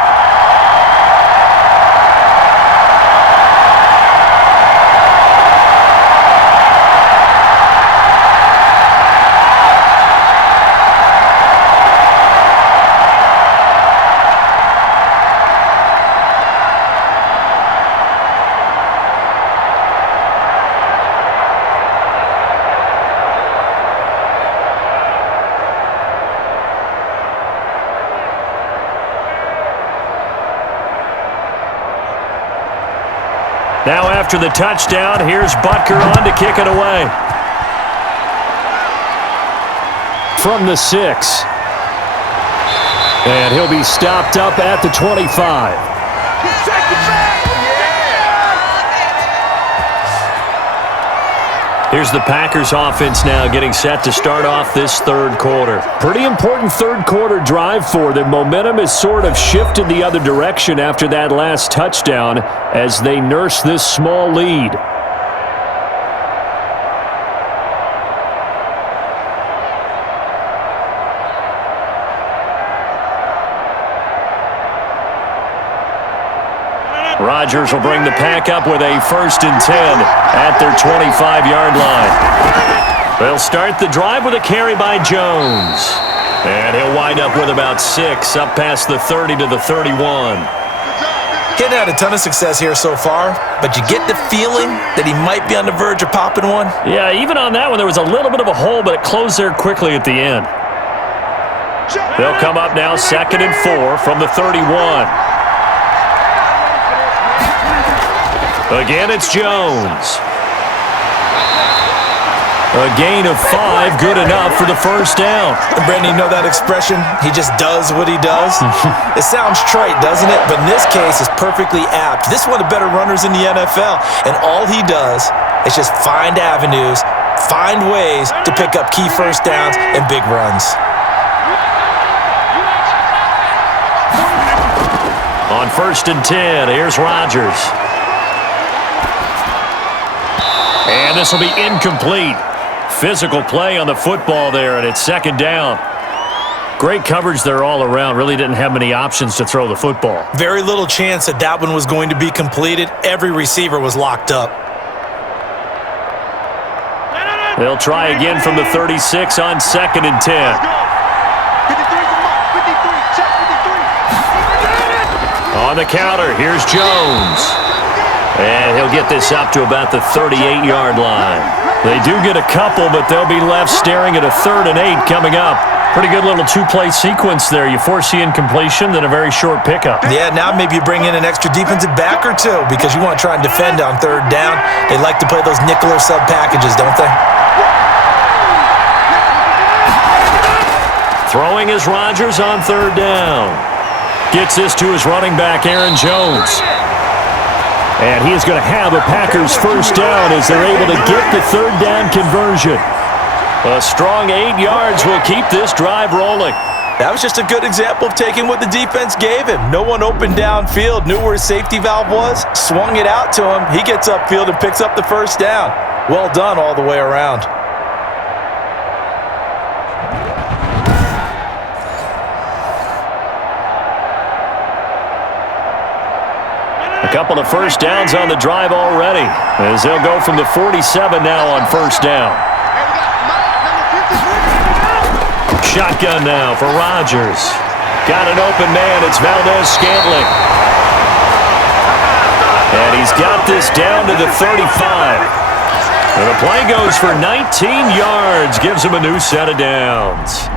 Now after the touchdown, here's Butker on to kick it away. From the 6. And he'll be stopped up at the 25. Here's the Packers offense now getting set to start off this third quarter. Pretty important third quarter drive for them. Momentum has sort of shifted the other direction after that last touchdown as they nurse this small lead. Rodgers will bring the Pack up with a 1st and 10 at their 25-yard line. They'll start the drive with a carry by Jones. And he'll wind up with about 6 up past the 30 to the 31. He's had a ton of success here so far, but you get the feeling that he might be on the verge of popping one. Yeah, even on that one, there was a little bit of a hole, but it closed there quickly at the end. They'll come up now 2nd and 4 from the 31. Again, it's Jones. A gain of 5, good enough for the first down. Brendan, you know that expression? He just does what he does? It sounds trite, doesn't it? But in this case, it's perfectly apt. This is one of the better runners in the NFL, and all he does is just find avenues, find ways to pick up key first downs and big runs. On 1st and 10, here's Rodgers. And this will be incomplete. Physical play on the football there, and it's 2nd down. Great coverage there all around. Really didn't have many options to throw the football. Very little chance that that one was going to be completed. Every receiver was locked up. They'll try again from the 36 on 2nd and 10. On the counter, here's Jones. And he'll get this up to about the 38-yard line. They do get a couple, but they'll be left staring at a 3rd and 8 coming up. Pretty good little 2-play sequence there. You force the incompletion, then a very short pickup. Yeah, now maybe you bring in an extra defensive back or two because you want to try and defend on 3rd down. They like to play those nickel or sub packages, don't they? Throwing is Rodgers on 3rd down. Gets this to his running back, Aaron Jones. And he is going to have a Packers first down as they're able to get the 3rd down conversion. A strong 8 yards will keep this drive rolling. That was just a good example of taking what the defense gave him. No one opened downfield, knew where his safety valve was, swung it out to him. He gets upfield and picks up the first down. Well done all the way around. A couple of first downs on the drive already, as they'll go from the 47 now on 1st down. Shotgun now for Rodgers. Got an open man. It's Valdez-Scantling. And he's got this down to the 35. And the play goes for 19 yards. Gives him a new set of downs.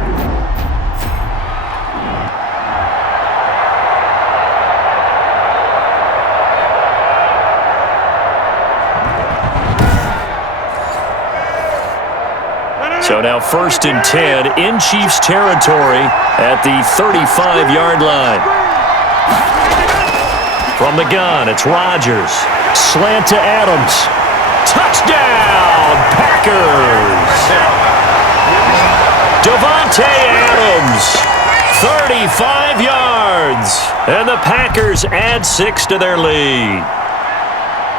So now 1st and 10 in Chiefs territory at the 35-yard line. From the gun, it's Rodgers. Slant to Adams. Touchdown, Packers! Davante Adams, 35 yards. And the Packers add 6 to their lead.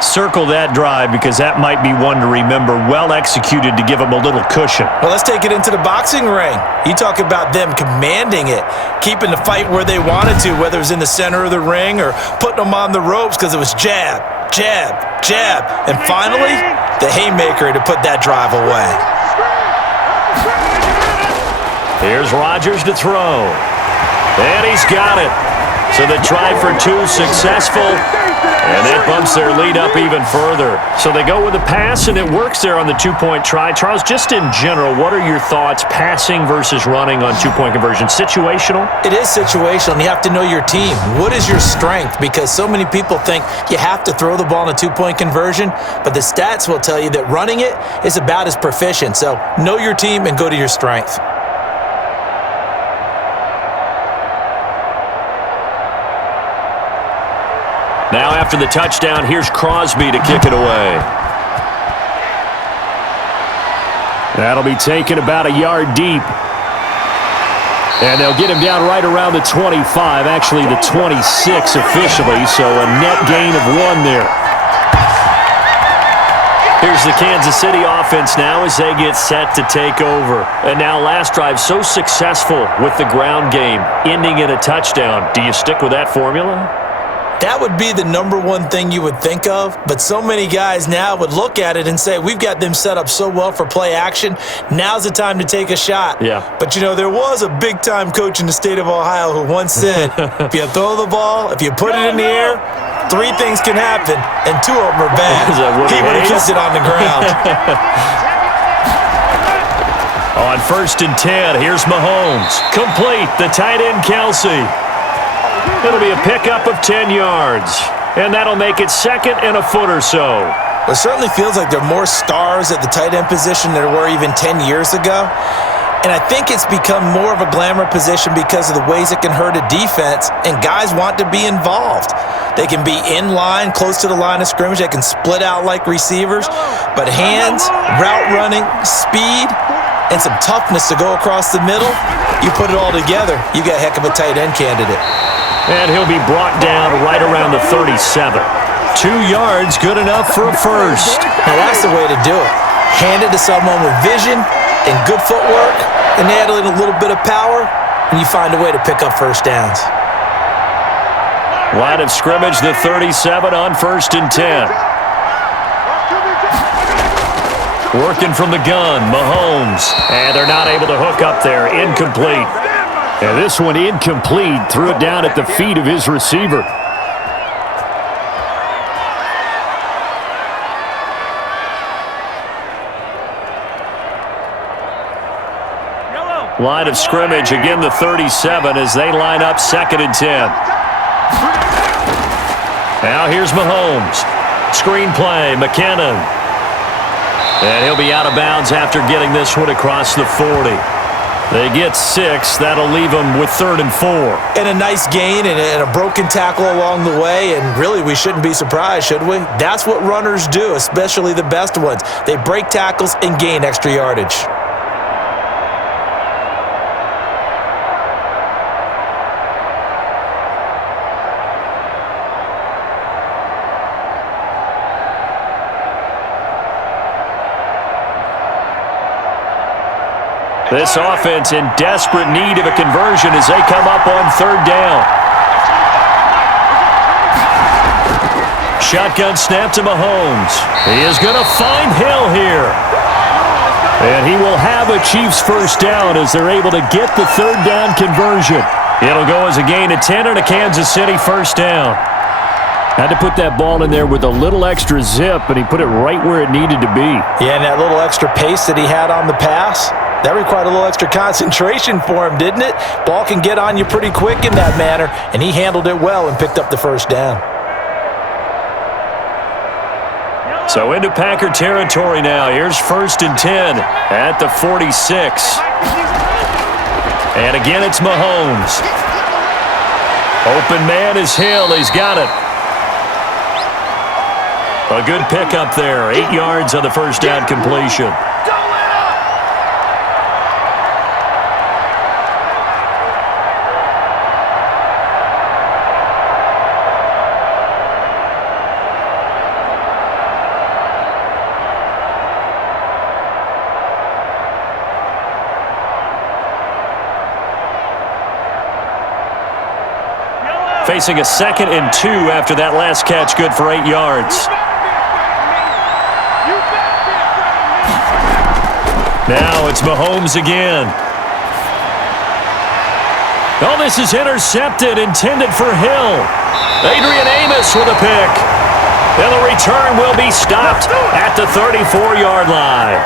Circle that drive because that might be one to remember. Well executed to give them a little cushion. Well, let's take it into the boxing ring. You talk about them commanding it, keeping the fight where they wanted to, whether it was in the center of the ring or putting them on the ropes because it was jab, jab, jab. And finally, the haymaker to put that drive away. Here's Rodgers to throw. And he's got it. So the try for 2 successful. And that bumps their lead up even further. So they go with a pass, and it works there on the 2-point try. Charles, just in general, what are your thoughts passing versus running on 2-point conversion? Situational? It is situational, and you have to know your team. What is your strength? Because so many people think you have to throw the ball in a 2-point conversion, but the stats will tell you that running it is about as proficient. So know your team and go to your strength. Now after the touchdown, here's Crosby to kick it away. That'll be taken about a yard deep. And they'll get him down right around the 25, actually the 26 officially, so a net gain of 1 there. Here's the Kansas City offense now as they get set to take over. And now last drive so successful with the ground game, ending in a touchdown. Do you stick with that formula? That would be the number one thing you would think of, but so many guys now would look at it and say, we've got them set up so well for play action, now's the time to take a shot. Yeah. But, there was a big-time coach in the state of Ohio who once said, if you throw the ball, if you put it in the air, 3 things can happen, and 2 of them are bad. He would have kissed it on the ground. On 1st and 10, here's Mahomes. Complete, the tight end Kelsey. It'll be a pickup of 10 yards, and that'll make it 2nd and a foot or so. It certainly feels like there are more stars at the tight end position than there were even 10 years ago. And I think it's become more of a glamour position because of the ways it can hurt a defense, and guys want to be involved. They can be in line, close to the line of scrimmage. They can split out like receivers. But hands, route running, speed, and some toughness to go across the middle, you put it all together, you got a heck of a tight end candidate. And he'll be brought down right around the 37. 2 yards, good enough for a first. Now that's the way to do it. Hand it to someone with vision and good footwork, and add in a little bit of power, and you find a way to pick up first downs. Line of scrimmage, the 37 on 1st and 10. Working from the gun, Mahomes. And they're not able to hook up there. Incomplete. And this one incomplete. Threw it down at the feet of his receiver. Line of scrimmage, again the 37 as they line up 2nd and 10. Now here's Mahomes. Screen play, McKinnon. And he'll be out of bounds after getting this one across the 40. They get 6. That'll leave them with 3rd and 4. And a nice gain and a broken tackle along the way, and really we shouldn't be surprised, should we? That's what runners do, especially the best ones. They break tackles and gain extra yardage. This offense in desperate need of a conversion as they come up on 3rd down. Shotgun snap to Mahomes. He is going to find Hill here. And he will have a Chiefs first down as they're able to get the 3rd down conversion. It'll go as a gain of 10 and a Kansas City first down. Had to put that ball in there with a little extra zip, and he put it right where it needed to be. Yeah, and that little extra pace that he had on the pass, that required a little extra concentration for him, didn't it? Ball can get on you pretty quick in that manner, and he handled it well and picked up the first down. So into Packer territory now. Here's 1st and 10 at the 46. And again, it's Mahomes. Open man is Hill. He's got it. A good pickup there. 8 yards on the first down completion. Facing a 2nd and 2 after that last catch, good for 8 yards. Now it's Mahomes again. Oh, this is intercepted, intended for Hill. Adrian Amos with a pick. And the return will be stopped at the 34-yard line.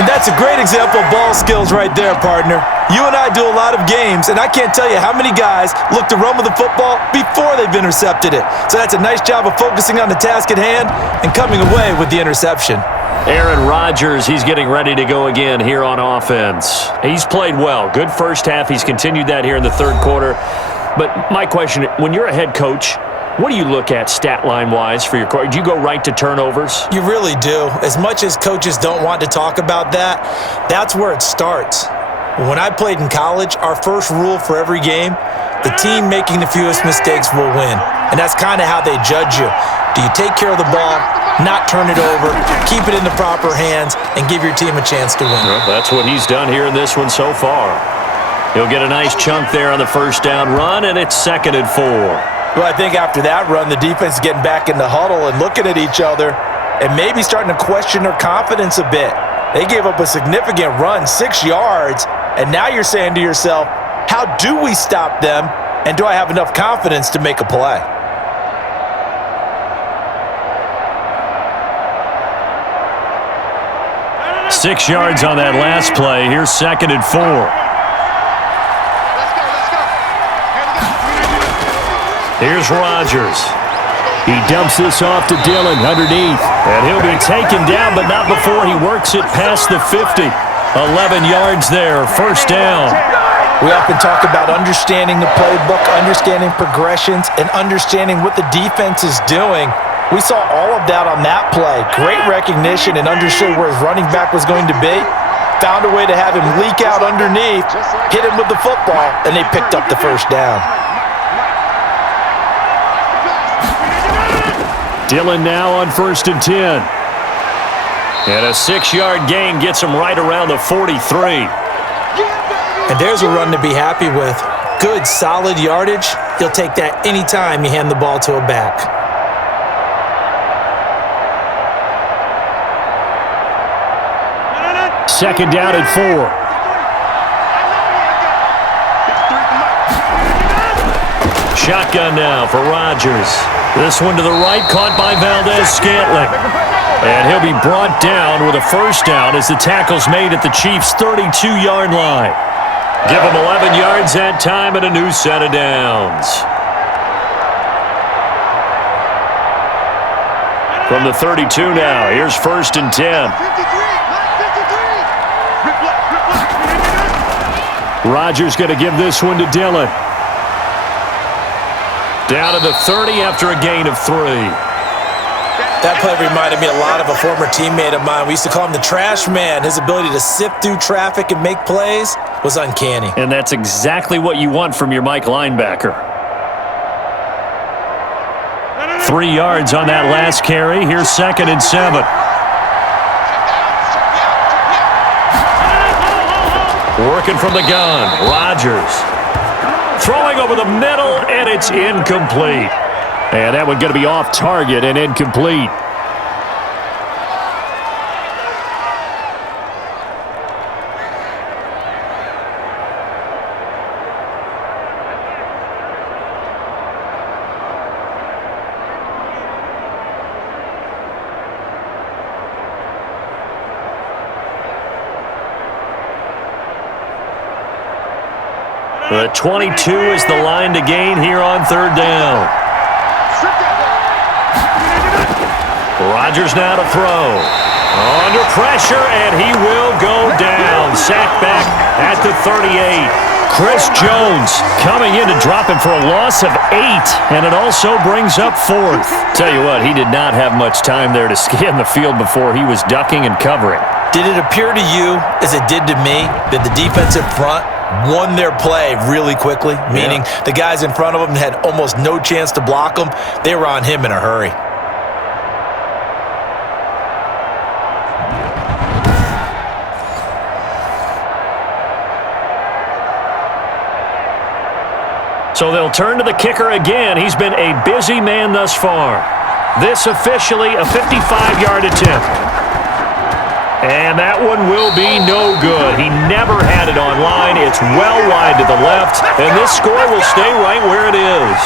And that's a great example of ball skills right there, partner. You and I do a lot of games, and I can't tell you how many guys look to run with the football before they've intercepted it. So that's a nice job of focusing on the task at hand and coming away with the interception. Aaron Rodgers, he's getting ready to go again here on offense. He's played well. Good first half. He's continued that here in the 3rd quarter. But my question, when you're a head coach, What do you look at stat line-wise for your quarterback? Do you go right to turnovers? You really do. As much as coaches don't want to talk about that, that's where it starts. When I played in college, our first rule for every game, the team making the fewest mistakes will win. And that's kind of how they judge you. Do you take care of the ball, not turn it over, keep it in the proper hands, and give your team a chance to win? Well, that's what he's done here in this one so far. He'll get a nice chunk there on the first down run, and it's 2nd and 4. Well, I think after that run, the defense is getting back in the huddle and looking at each other and maybe starting to question their confidence a bit. They gave up a significant run, 6 yards, and now you're saying to yourself, how do we stop them, and do I have enough confidence to make a play? Six yards on that last play. Here's 2nd and 4. Here's Rodgers. He dumps this off to Dillon underneath. And he'll be taken down, but not before he works it past the 50. 11 yards there, first down. We often talk about understanding the playbook, understanding progressions, and understanding what the defense is doing. We saw all of that on that play. Great recognition and understood where his running back was going to be. Found a way to have him leak out underneath, hit him with the football, and they picked up the first down. Dillon now on 1st and 10. And a 6-yard gain gets him right around the 43. And there's a run to be happy with. Good, solid yardage. He'll take that anytime you hand the ball to a back. Second down and 4. Shotgun now for Rodgers. This one to the right, caught by Valdez-Scantling. And he'll be brought down with a first down as the tackle's made at the Chiefs' 32-yard line. Give him 11 yards that time and a new set of downs. From the 32 now, here's 1st and 10. Rodgers going to give this one to Dillon. Down to the 30 after a gain of 3. That play reminded me a lot of a former teammate of mine. We used to call him the trash man. His ability to sift through traffic and make plays was uncanny. And that's exactly what you want from your Mike linebacker. 3 yards on that last carry. Here's 2nd and 7. Working from the gun, Rodgers. Throwing over the middle, and it's incomplete. And that one going to be off target and incomplete. The 22 is the line to gain here on 3rd down. Rodgers now to throw. Under pressure, and he will go down. Sacked back at the 38. Chris Jones coming in to drop him for a loss of 8, and it also brings up 4th. Tell you what, he did not have much time there to scan the field before he was ducking and covering. Did it appear to you, as it did to me, that the defensive front won their play really quickly? Meaning the guys in front of them had almost no chance to block them. They were on him in a hurry. So they'll turn to the kicker again. He's been a busy man thus far. This officially a 55-yard attempt. And that one will be no good. He never had it on line. It's well wide to the left, and this score will stay right where it is.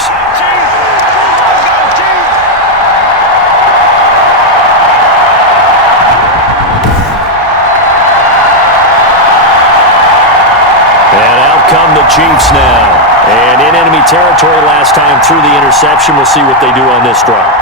And out come the Chiefs now. And in enemy territory last time through the interception. We'll see what they do on this drive.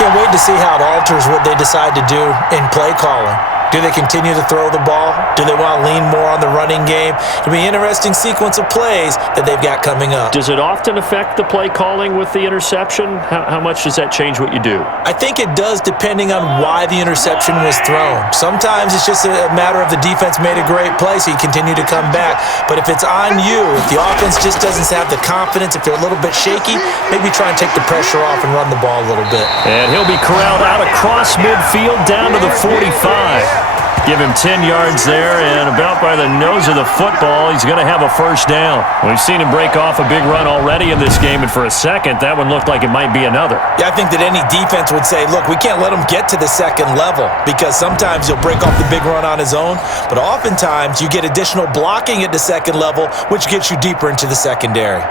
Can't wait to see how it alters what they decide to do in play calling. Do they continue to throw the ball? Do they want to lean more on the running game? It'll be an interesting sequence of plays that they've got coming up. Does it often affect the play calling with the interception? How much does that change what you do? I think it does, depending on why the interception was thrown. Sometimes it's just a matter of the defense made a great play, so you continue to come back. But if it's on you, if the offense just doesn't have the confidence, if they're a little bit shaky, maybe try and take the pressure off and run the ball a little bit. And he'll be corralled out across midfield down to the 45. Give him 10 yards there, and about by the nose of the football, he's going to have a first down. We've seen him break off a big run already in this game, and for a second, that one looked like it might be another. Yeah, I think that any defense would say, look, we can't let him get to the second level, because sometimes he'll break off the big run on his own, but oftentimes you get additional blocking at the second level, which gets you deeper into the secondary.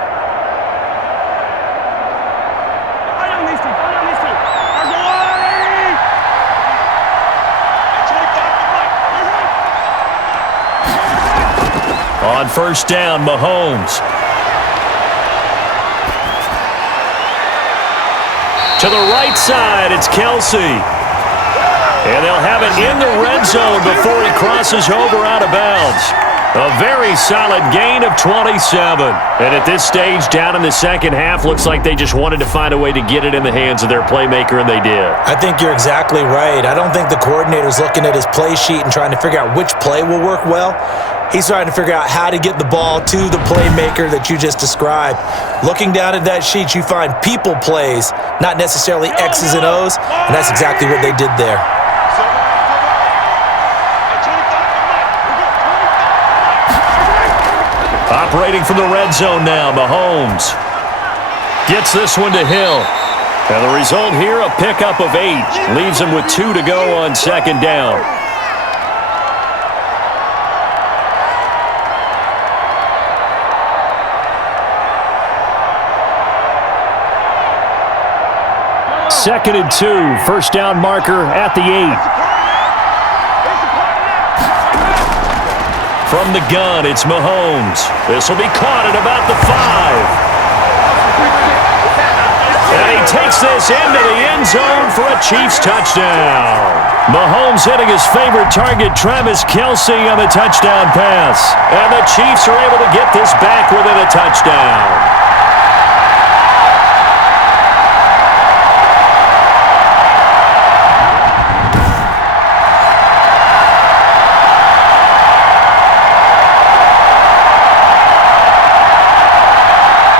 On first down, Mahomes. To the right side, it's Kelsey. And they'll have it in the red zone before he crosses over out of bounds. A very solid gain of 27. And at this stage, down in the second half, looks like they just wanted to find a way to get it in the hands of their playmaker, and they did. I think you're exactly right. I don't think the coordinator's looking at his play sheet and trying to figure out which play will work well. He's trying to figure out how to get the ball to the playmaker that you just described. Looking down at that sheet, you find people plays, not necessarily X's and O's, and that's exactly what they did there. Operating from the red zone now, Mahomes gets this one to Hill. And the result here, a pickup of 8. Leaves him with 2 to go on second down. Second and 2, first down marker at the 8. From the gun, it's Mahomes. This will be caught at about the 5. And he takes this into the end zone for a Chiefs touchdown. Mahomes hitting his favorite target, Travis Kelsey, on the touchdown pass. And the Chiefs are able to get this back within a touchdown.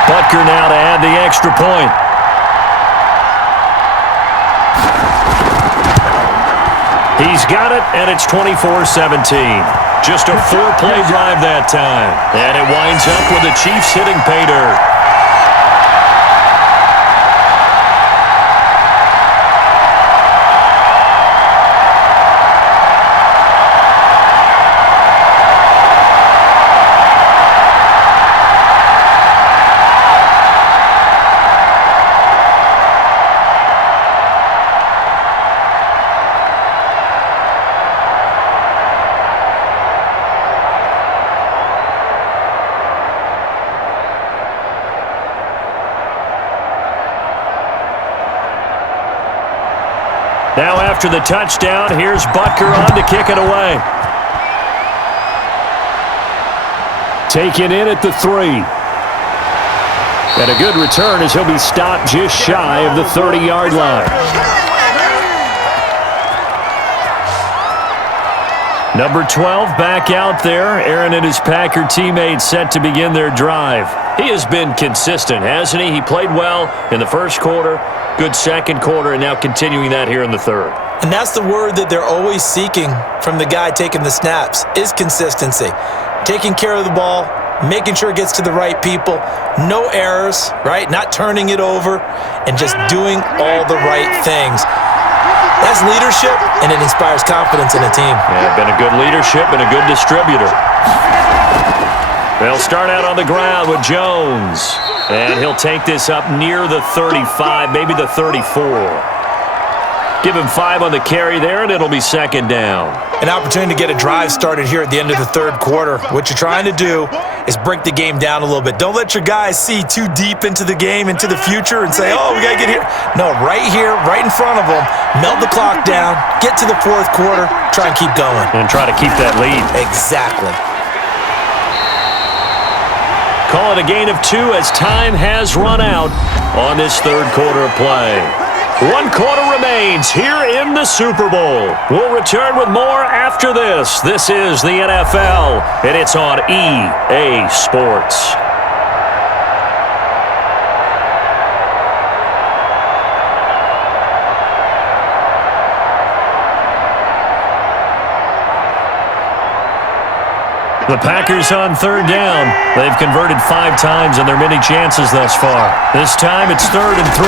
Butker now to add the extra point. He's got it, and it's 24-17. Just a 4-play drive that time. And it winds up with the Chiefs hitting pay dirt. Now after the touchdown, here's Butker on to kick it away. Taken in at the 3. And a good return as he'll be stopped just shy of the 30-yard line. Number 12 back out there. Aaron and his Packer teammates set to begin their drive. He has been consistent, hasn't he? He played well in the first quarter, good second quarter, and now continuing that here in the third. And that's the word that they're always seeking from the guy taking the snaps, is consistency. Taking care of the ball, making sure it gets to the right people, no errors, right? Not turning it over, and just doing all the right things. That's leadership, and it inspires confidence in a team. Yeah, been a good leadership and a good distributor. They'll start out on the ground with Jones. And he'll take this up near the 35, maybe the 34. Give him 5 on the carry there, and it'll be second down. An opportunity to get a drive started here at the end of the third quarter. What you're trying to do is break the game down a little bit. Don't let your guys see too deep into the game, into the future, and say, oh, we got to get here. No, right here, right in front of them, melt the clock down, get to the fourth quarter, try and keep going. And try to keep that lead. Exactly. Call it a gain of 2 as time has run out on this third quarter of play. 1 quarter remains here in the Super Bowl. We'll return with more after this. This is the NFL, and it's on EA Sports. The Packers on third down. They've converted 5 times on their many chances thus far. This time it's 3rd and 3.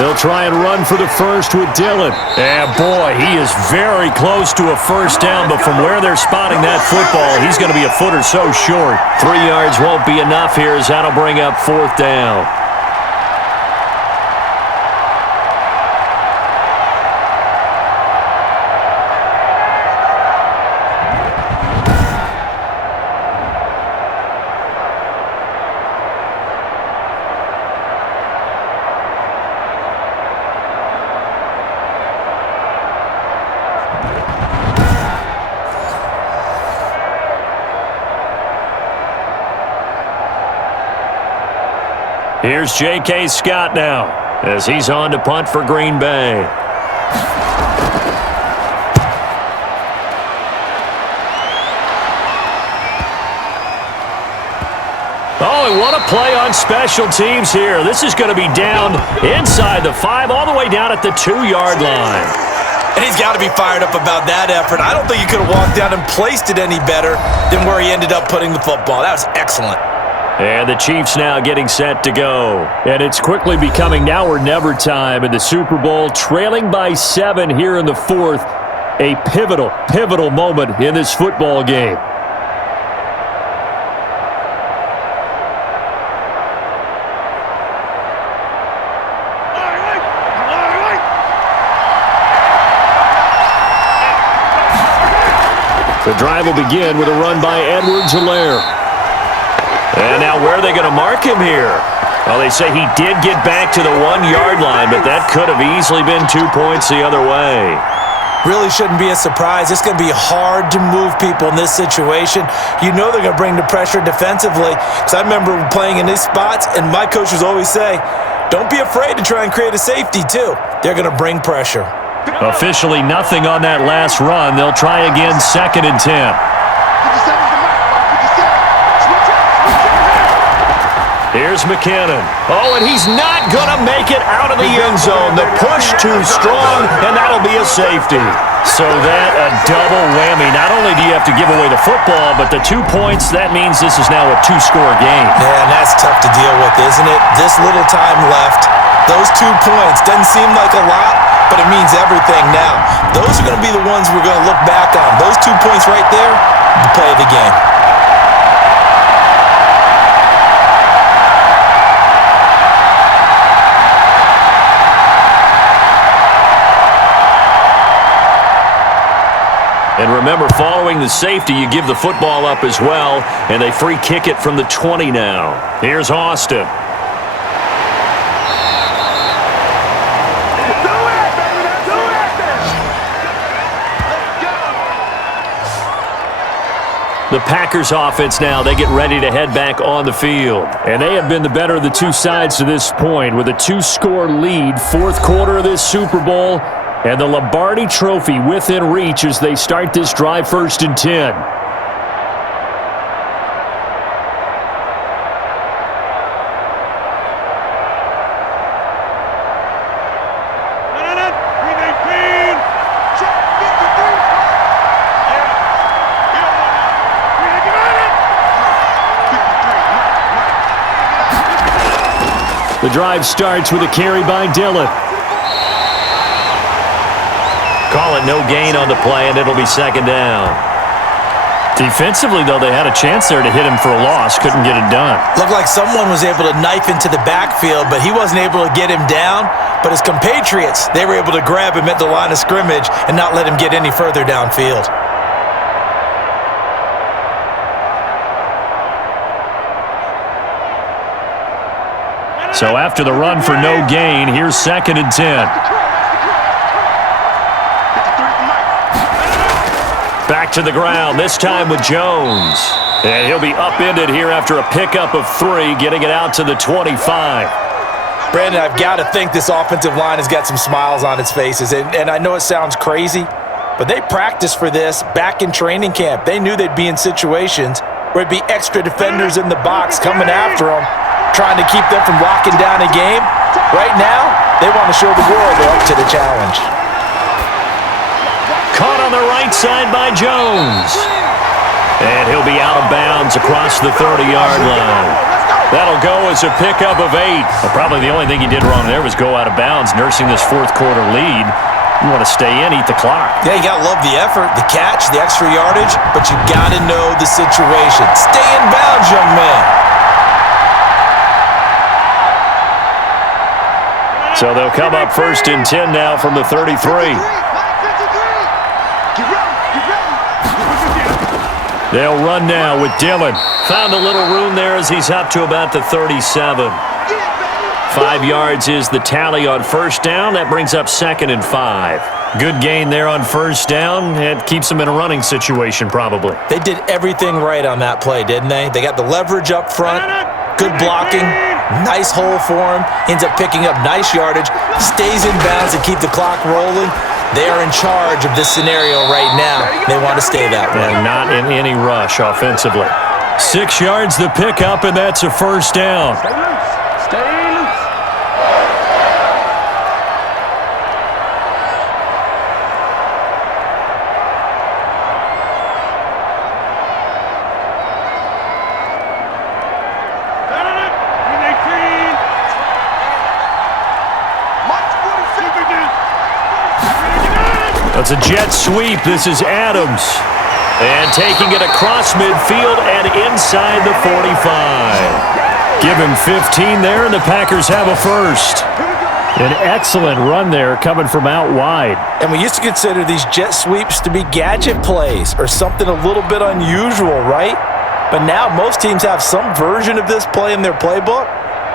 They'll try and run for the first with Dillon. And boy, he is very close to a first down, but from where they're spotting that football, he's going to be a foot or so short. 3 yards won't be enough here as that'll bring up 4th down. Here's J.K. Scott now as he's on to punt for Green Bay. Oh, and what a play on special teams here. This is going to be down inside the 5, all the way down at the 2-yard line. And he's got to be fired up about that effort. I don't think he could have walked down and placed it any better than where he ended up putting the football. That was excellent. And the Chiefs now getting set to go. And it's quickly becoming now or never time in the Super Bowl, trailing by 7 here in the 4th. A pivotal moment in this football game. The drive will begin with a run by Edwards-Helaire. And now where are they going to mark him here? Well, they say he did get back to the 1-yard line, but that could have easily been 2 points the other way. Really shouldn't be a surprise. It's going to be hard to move people in this situation. You know they're going to bring the pressure defensively. Because I remember playing in these spots, and my coaches always say, don't be afraid to try and create a safety, too. They're going to bring pressure. Officially nothing on that last run. They'll try again 2nd and 10. Here's McKinnon. Oh, and he's not going to make it out of the end zone. The push too strong, and that'll be a safety. So that a double whammy. Not only do you have to give away the football, but the 2 points, that means this is now a 2-score game. Yeah, and that's tough to deal with, isn't it? This little time left. Those 2 points doesn't seem like a lot, but it means everything now. Those are going to be the ones we're going to look back on. Those 2 points right there, the play of the game. And remember, following the safety, you give the football up as well, and they free kick it from the 20 now. Here's Austin. The Packers offense now, they get ready to head back on the field. And they have been the better of the two sides to this point with a 2-score lead, 4th quarter of this Super Bowl. And the Lombardi Trophy within reach as they start this drive 1st and 10. The drive starts with a carry by Dillon. Call it no gain on the play, and it'll be 2nd down. Defensively, though, they had a chance there to hit him for a loss. Couldn't get it done. Looked like someone was able to knife into the backfield, but he wasn't able to get him down. But his compatriots, they were able to grab him at the line of scrimmage and not let him get any further downfield. So after the run for no gain, here's 2nd and 10. Back to the ground, this time with Jones. And he'll be upended here after a pickup of 3, getting it out to the 25. Brandon, I've got to think this offensive line has got some smiles on its faces. And I know it sounds crazy, but they practiced for this back in training camp. They knew they'd be in situations where it'd be extra defenders in the box coming after them, trying to keep them from locking down a game. Right now, they want to show the world they're up to the challenge. Caught on the right side by Jones. And he'll be out of bounds across the 30-yard line. That'll go as a pickup of 8. Well, probably the only thing he did wrong there was go out of bounds, nursing this 4th quarter lead. You want to stay in, eat the clock. Yeah, you got to love the effort, the catch, the extra yardage, but you got to know the situation. Stay in bounds, young man. So they'll come up 1st and 10 now from the 33. They'll run now with Dillon. Found a little room there as he's up to about the 37. 5 yards is the tally on 1st down. That brings up 2nd and 5. Good gain there on 1st down. It keeps them in a running situation probably. They did everything right on that play, didn't they? They got the leverage up front, good blocking, nice hole for him, ends up picking up nice yardage, stays in bounds to keep the clock rolling. They are in charge of this scenario right now. They want to stay that way. And not in any rush offensively. 6 yards the pickup, and that's a 1st down. Stay loose. That's a jet sweep. This is Adams. And taking it across midfield and inside the 45. Give him 15 there, and the Packers have a 1st. An excellent run there coming from out wide. And we used to consider these jet sweeps to be gadget plays or something a little bit unusual, right? But now most teams have some version of this play in their playbook.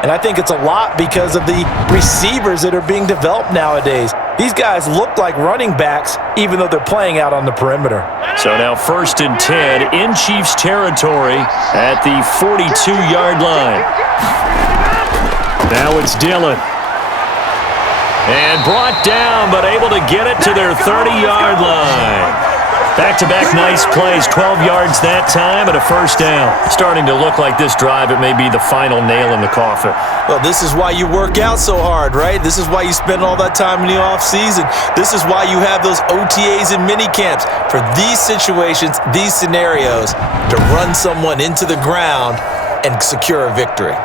And I think it's a lot because of the receivers that are being developed nowadays. These guys look like running backs, even though they're playing out on the perimeter. So now 1st and 10 in Chiefs territory at the 42-yard line. Now it's Dillon. And brought down, but able to get it to their 30-yard line. Back-to-back nice plays, 12 yards that time and a 1st down. Starting to look like this drive, it may be the final nail in the coffin. Well, this is why you work out so hard, right? This is why you spend all that time in the offseason. This is why you have those OTAs and mini camps for these situations, these scenarios, to run someone into the ground and secure a victory.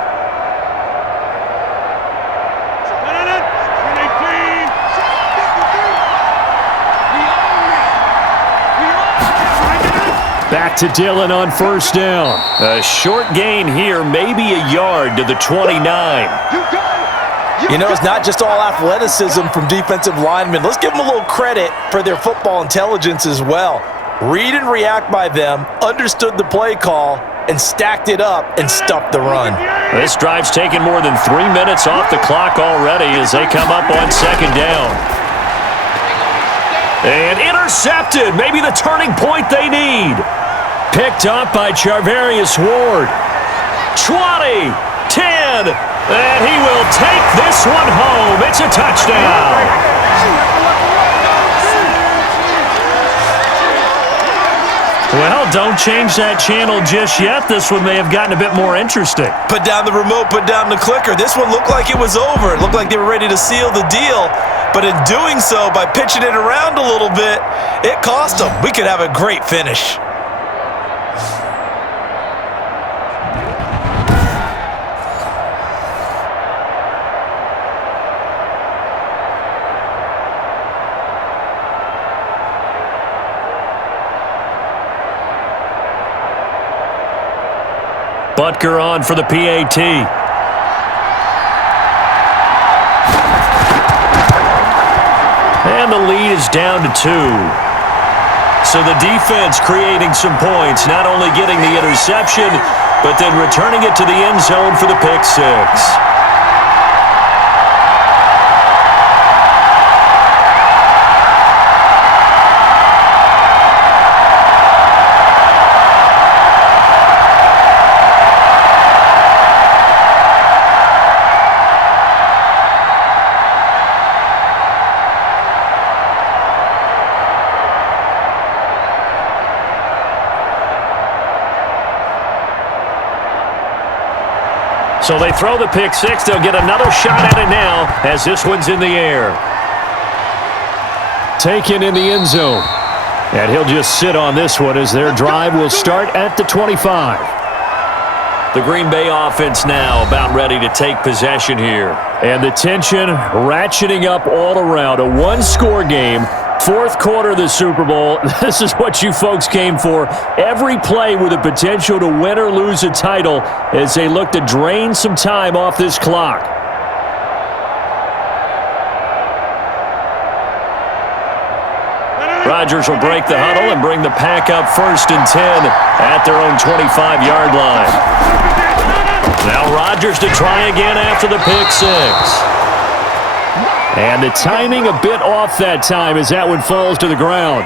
Back to Dillon on 1st down. A short gain here, maybe a yard to the 29. You know, it's not just all athleticism from defensive linemen. Let's give them a little credit for their football intelligence as well. Read and react by them, understood the play call, and stacked it up and stuffed the run. This drive's taken more than 3 minutes off the clock already as they come up on 2nd down. And intercepted, maybe the turning point they need. Picked up by Charvarius Ward. 20, 10, and he will take this one home. It's a touchdown. Well, don't change that channel just yet. This one may have gotten a bit more interesting. Put down the remote, put down the clicker. This one looked like it was over. It looked like they were ready to seal the deal. But in doing so, by pitching it around a little bit, it cost them. We could have a great finish. Butker on for the PAT. And the lead is down to 2. So the defense creating some points, not only getting the interception, but then returning it to the end zone for the pick 6. So they throw the pick six. They'll get another shot at it now as this one's in the air. Taken in the end zone. And he'll just sit on this one as their drive will start at the 25. The Green Bay offense now about ready to take possession here. And the tension ratcheting up all around. A one-score game. Fourth quarter of the Super Bowl. This is what you folks came for. Every play with the potential to win or lose a title as they look to drain some time off this clock. Rodgers will break the huddle and bring the pack up 1st and 10 at their own 25-yard line. Now Rodgers to try again after the pick six. And the timing a bit off that time as that one falls to the ground.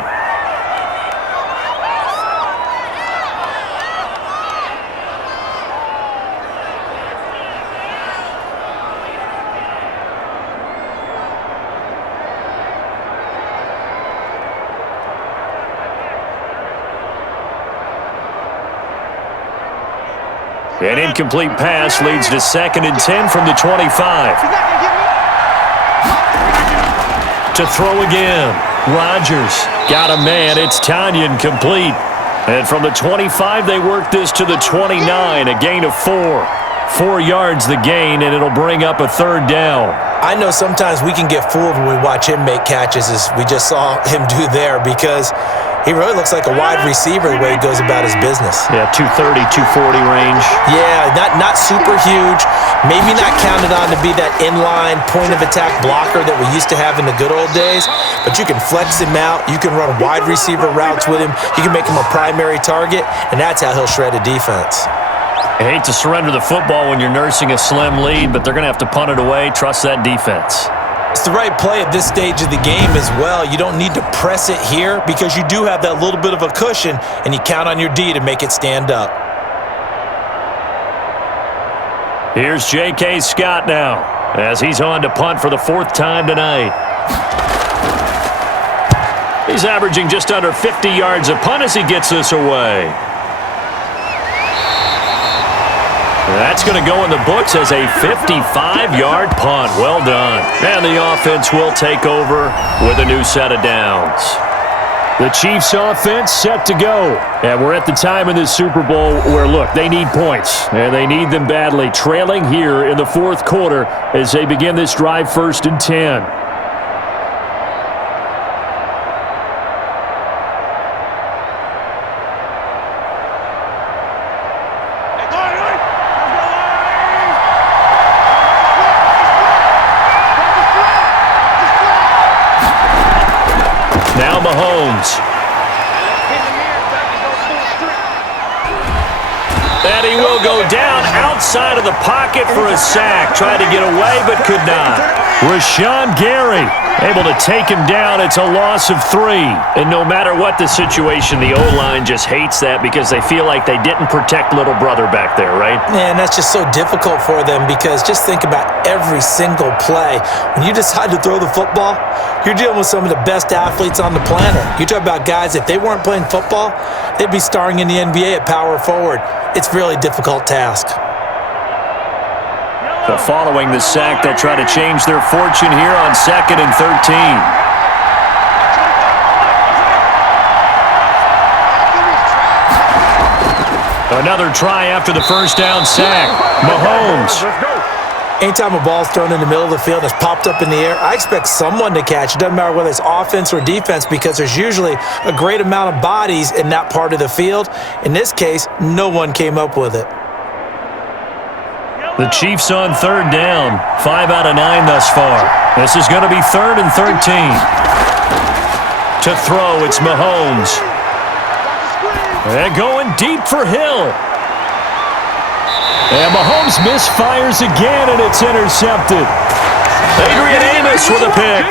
An incomplete pass leads to 2nd and 10 from the 25. To throw again. Rodgers got a man. It's Tanyan complete. And from the 25, they work this to the 29. A gain of 4. 4 yards the gain, and it'll bring up a 3rd down. I know sometimes we can get fooled when we watch him make catches, as we just saw him do there, because he really looks like a wide receiver the way he goes about his business. Yeah, 230, 240 range. Yeah, not super huge. Maybe not counted on to be that inline point-of-attack blocker that we used to have in the good old days, but you can flex him out. You can run wide receiver routes with him. You can make him a primary target, and that's how he'll shred a defense. I hate to surrender the football when you're nursing a slim lead, but they're going to have to punt it away. Trust that defense. It's the right play at this stage of the game as well. You don't need to press it here because you do have that little bit of a cushion, and you count on your D to make it stand up. Here's J.K. Scott now as he's on to punt for the 4th time tonight. He's averaging just under 50 yards a punt as he gets this away. That's going to go in the books as a 55-yard punt. Well done. And the offense will take over with a new set of downs. The Chiefs offense set to go. And we're at the time in this Super Bowl where, look, they need points. And they need them badly. Trailing here in the 4th quarter as they begin this drive 1st and 10. Now Mahomes. And he will go down outside of the pocket for a sack. Tried to get away but could not. Rashawn Gary able to take him down. It's a loss of 3. And no matter what the situation, the O-line just hates that because they feel like they didn't protect little brother back there, right? Man, that's just so difficult for them because just think about every single play. When you decide to throw the football, you're dealing with some of the best athletes on the planet. You talk about guys, if they weren't playing football, they'd be starring in the NBA at power forward. It's a really difficult task. So following the sack, they'll try to change their fortune here on 2nd and 13. Another try after the 1st down sack. Mahomes. Anytime a ball's thrown in the middle of the field and it's popped up in the air, I expect someone to catch. It doesn't matter whether it's offense or defense because there's usually a great amount of bodies in that part of the field. In this case, no one came up with it. The Chiefs on 3rd down. 5 out of 9 thus far. This is going to be 3rd and 13. To throw, it's Mahomes. And going deep for Hill. And Mahomes misfires again, and it's intercepted. Adrian Amos with a pick.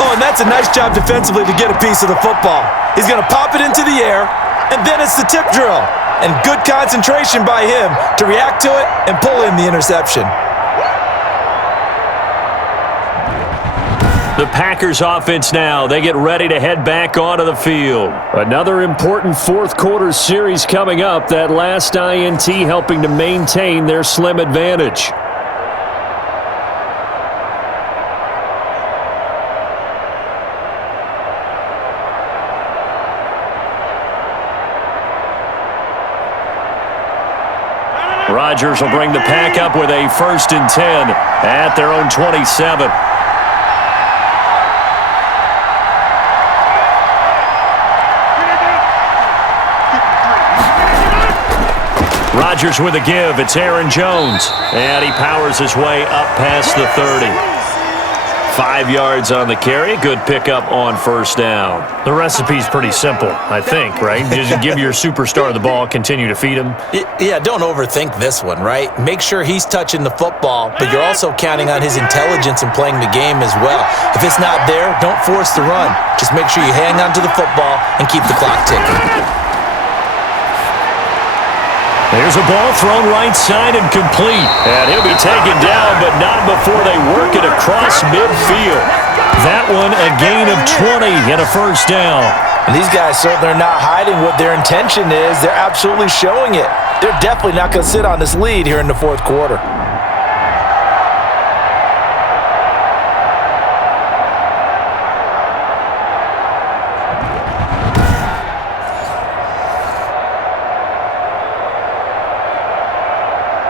Oh, and that's a nice job defensively to get a piece of the football. He's going to pop it into the air, and then it's the tip drill. And good concentration by him to react to it and pull in the interception. The The Packers offense now, they get ready to head back onto the field. Another important fourth quarter series coming up. That last INT helping to maintain their slim advantage. Rodgers will bring the Pack up with a 1st and 10 at their own 27. Rodgers with a give. It's Aaron Jones. And he powers his way up past the 30. 5 yards on the carry. Good pickup on 1st down. The recipe's pretty simple, I think, right? Just give your superstar the ball, continue to feed him. Yeah, don't overthink this one, right? Make sure he's touching the football, but you're also counting on his intelligence in playing the game as well. If it's not there, don't force the run. Just make sure you hang on to the football and keep the clock ticking. There's a ball thrown right side and complete. And he'll be taken down, but not before they work it across midfield. That one, a gain of 20 and a 1st down. And these guys certainly are not hiding what their intention is. They're absolutely showing it. They're definitely not going to sit on this lead here in the 4th quarter.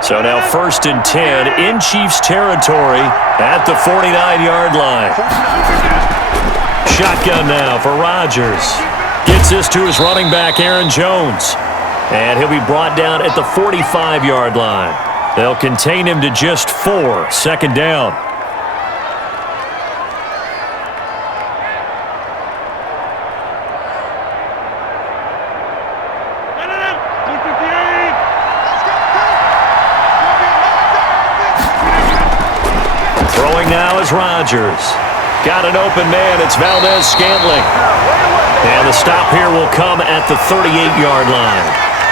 So now 1st and 10 in Chiefs territory at the 49-yard line. Shotgun now for Rodgers. Gets this to his running back, Aaron Jones. And he'll be brought down at the 45-yard line. They'll contain him to just 4. 2nd down. Now is Rodgers. Got an open man. It's Valdez-Scantling. And the stop here will come at the 38-yard line.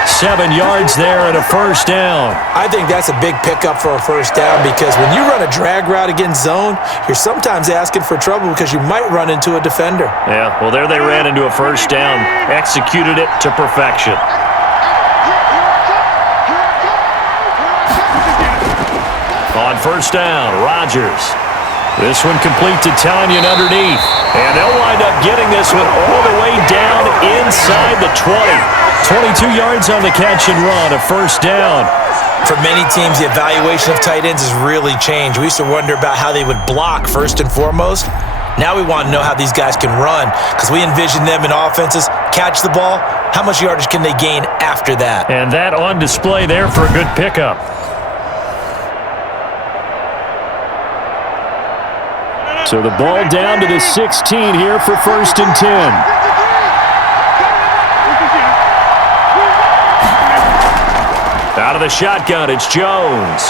7 yards there and a 1st down. I think that's a big pickup for a 1st down because when you run a drag route against zone, you're sometimes asking for trouble because you might run into a defender. Yeah, well, there they ran into a 1st down. Executed it to perfection. On 1st down, Rodgers. This one complete to Tanyan underneath. And they'll wind up getting this one all the way down inside the 20. 22 yards on the catch and run, a 1st down. For many teams, the evaluation of tight ends has really changed. We used to wonder about how they would block first and foremost. Now we want to know how these guys can run because we envision them in offenses. Catch the ball, how much yardage can they gain after that? And that on display there for a good pickup. So the ball down to the 16 here for 1st and 10. Out of the shotgun, it's Jones.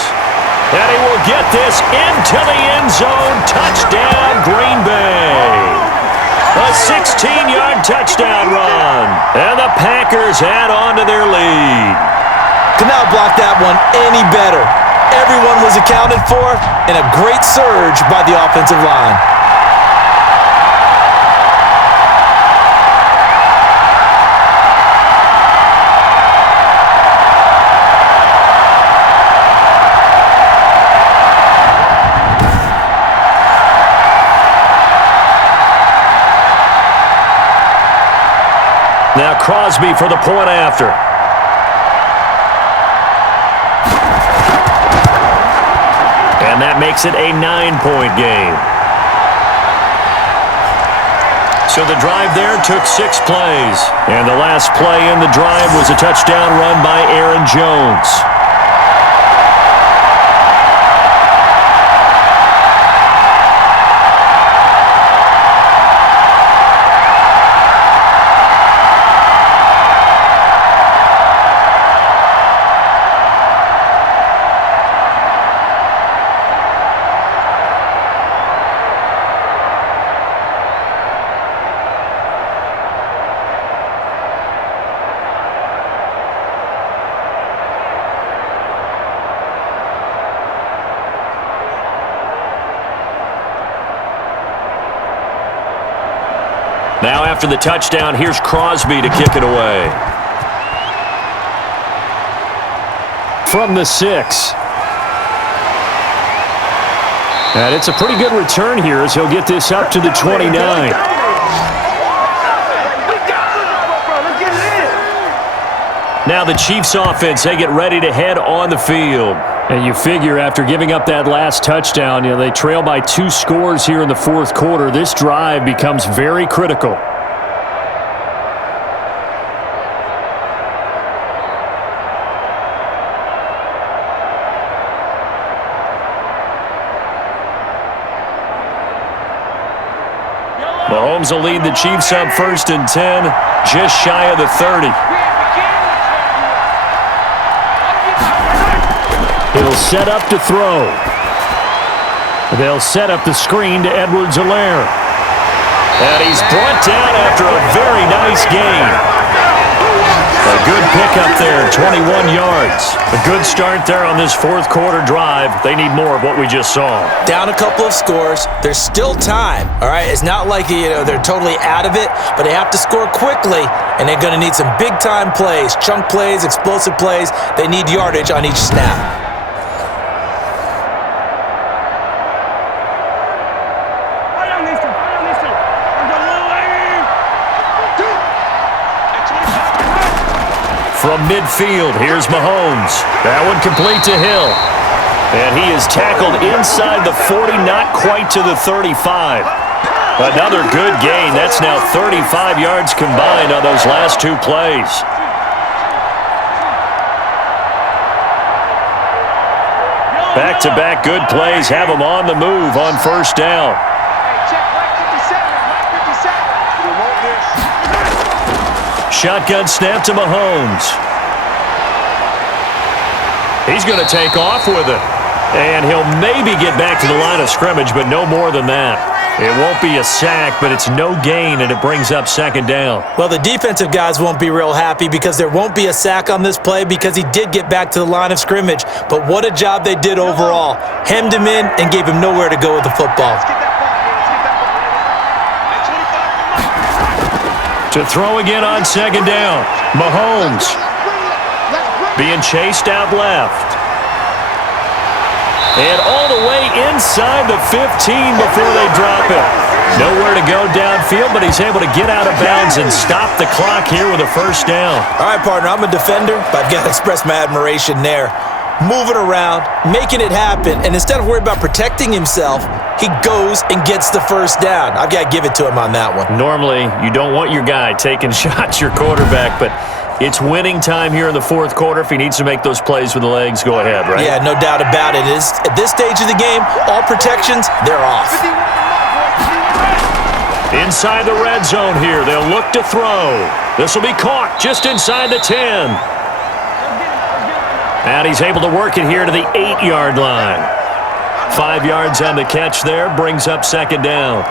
And he will get this into the end zone. Touchdown, Green Bay. A 16-yard touchdown run. And the Packers add on to their lead. Could not block that one any better. Everyone was accounted for, and a great surge by the offensive line. Now Crosby for the point after. And that makes it a 9-point game. So the drive there took 6 plays. And the last play in the drive was a touchdown run by Aaron Jones. Now after the touchdown, here's Crosby to kick it away. From the 6. And it's a pretty good return here as he'll get this up to the 29. Now the Chiefs offense, they get ready to head on the field. And you figure after giving up that last touchdown, they trail by 2 scores here in the fourth quarter. This drive becomes very critical. Mahomes will lead the Chiefs up 1st and 10, just shy of the 30. He'll set up to throw. They'll set up the screen to Edwards-Helaire. And he's brought down after a very nice gain. A good pickup there, 21 yards. A good start there on this fourth quarter drive. They need more of what we just saw. Down a couple of scores. There's still time, all right? It's not like, they're totally out of it, but they have to score quickly, and they're going to need some big-time plays, chunk plays, explosive plays. They need yardage on each snap. From midfield, here's Mahomes. That one complete to Hill. And he is tackled inside the 40, not quite to the 35. Another good gain. That's now 35 yards combined on those last 2 plays. Back-to-back good plays have him on the move on first down. Shotgun snap to Mahomes. He's going to take off with it. And he'll maybe get back to the line of scrimmage, but no more than that. It won't be a sack, but it's no gain, and it brings up 2nd down. Well, the defensive guys won't be real happy because there won't be a sack on this play because he did get back to the line of scrimmage. But what a job they did overall. Hemmed him in and gave him nowhere to go with the football. To throw again on 2nd down. Mahomes being chased out left. And all the way inside the 15 before they drop it. Nowhere to go downfield, but he's able to get out of bounds and stop the clock here with a 1st down. All right, partner, I'm a defender, but I've got to express my admiration there. Moving around, making it happen, and instead of worrying about protecting himself, he goes and gets the 1st down. I've got to give it to him on that one. Normally, you don't want your guy taking shots, your quarterback, but it's winning time here in the fourth quarter. If he needs to make those plays with the legs, go ahead, right? Yeah, no doubt about it. At this stage of the game, all protections, they're off. Inside the red zone here, they'll look to throw. This will be caught just inside the 10. And he's able to work it here to the 8-yard line. 5 yards on the catch there, brings up 2nd down.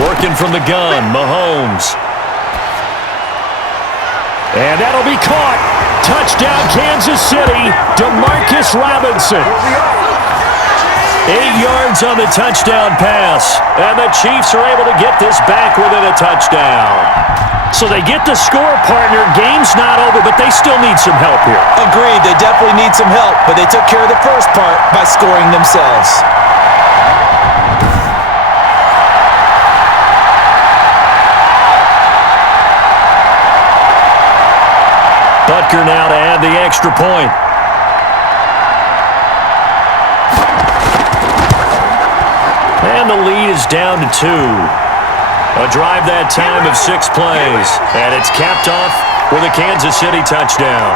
Working from the gun, Mahomes. And that'll be caught. Touchdown, Kansas City, DeMarcus Robinson. 8 yards on the touchdown pass. And the Chiefs are able to get this back within a touchdown. So they get the score, partner. Game's not over, but they still need some help here. Agreed, they definitely need some help, but they took care of the first part by scoring themselves. Butker now to add the extra point. And the lead is down to 2. A drive that time of 6 plays. And it's capped off with a Kansas City touchdown.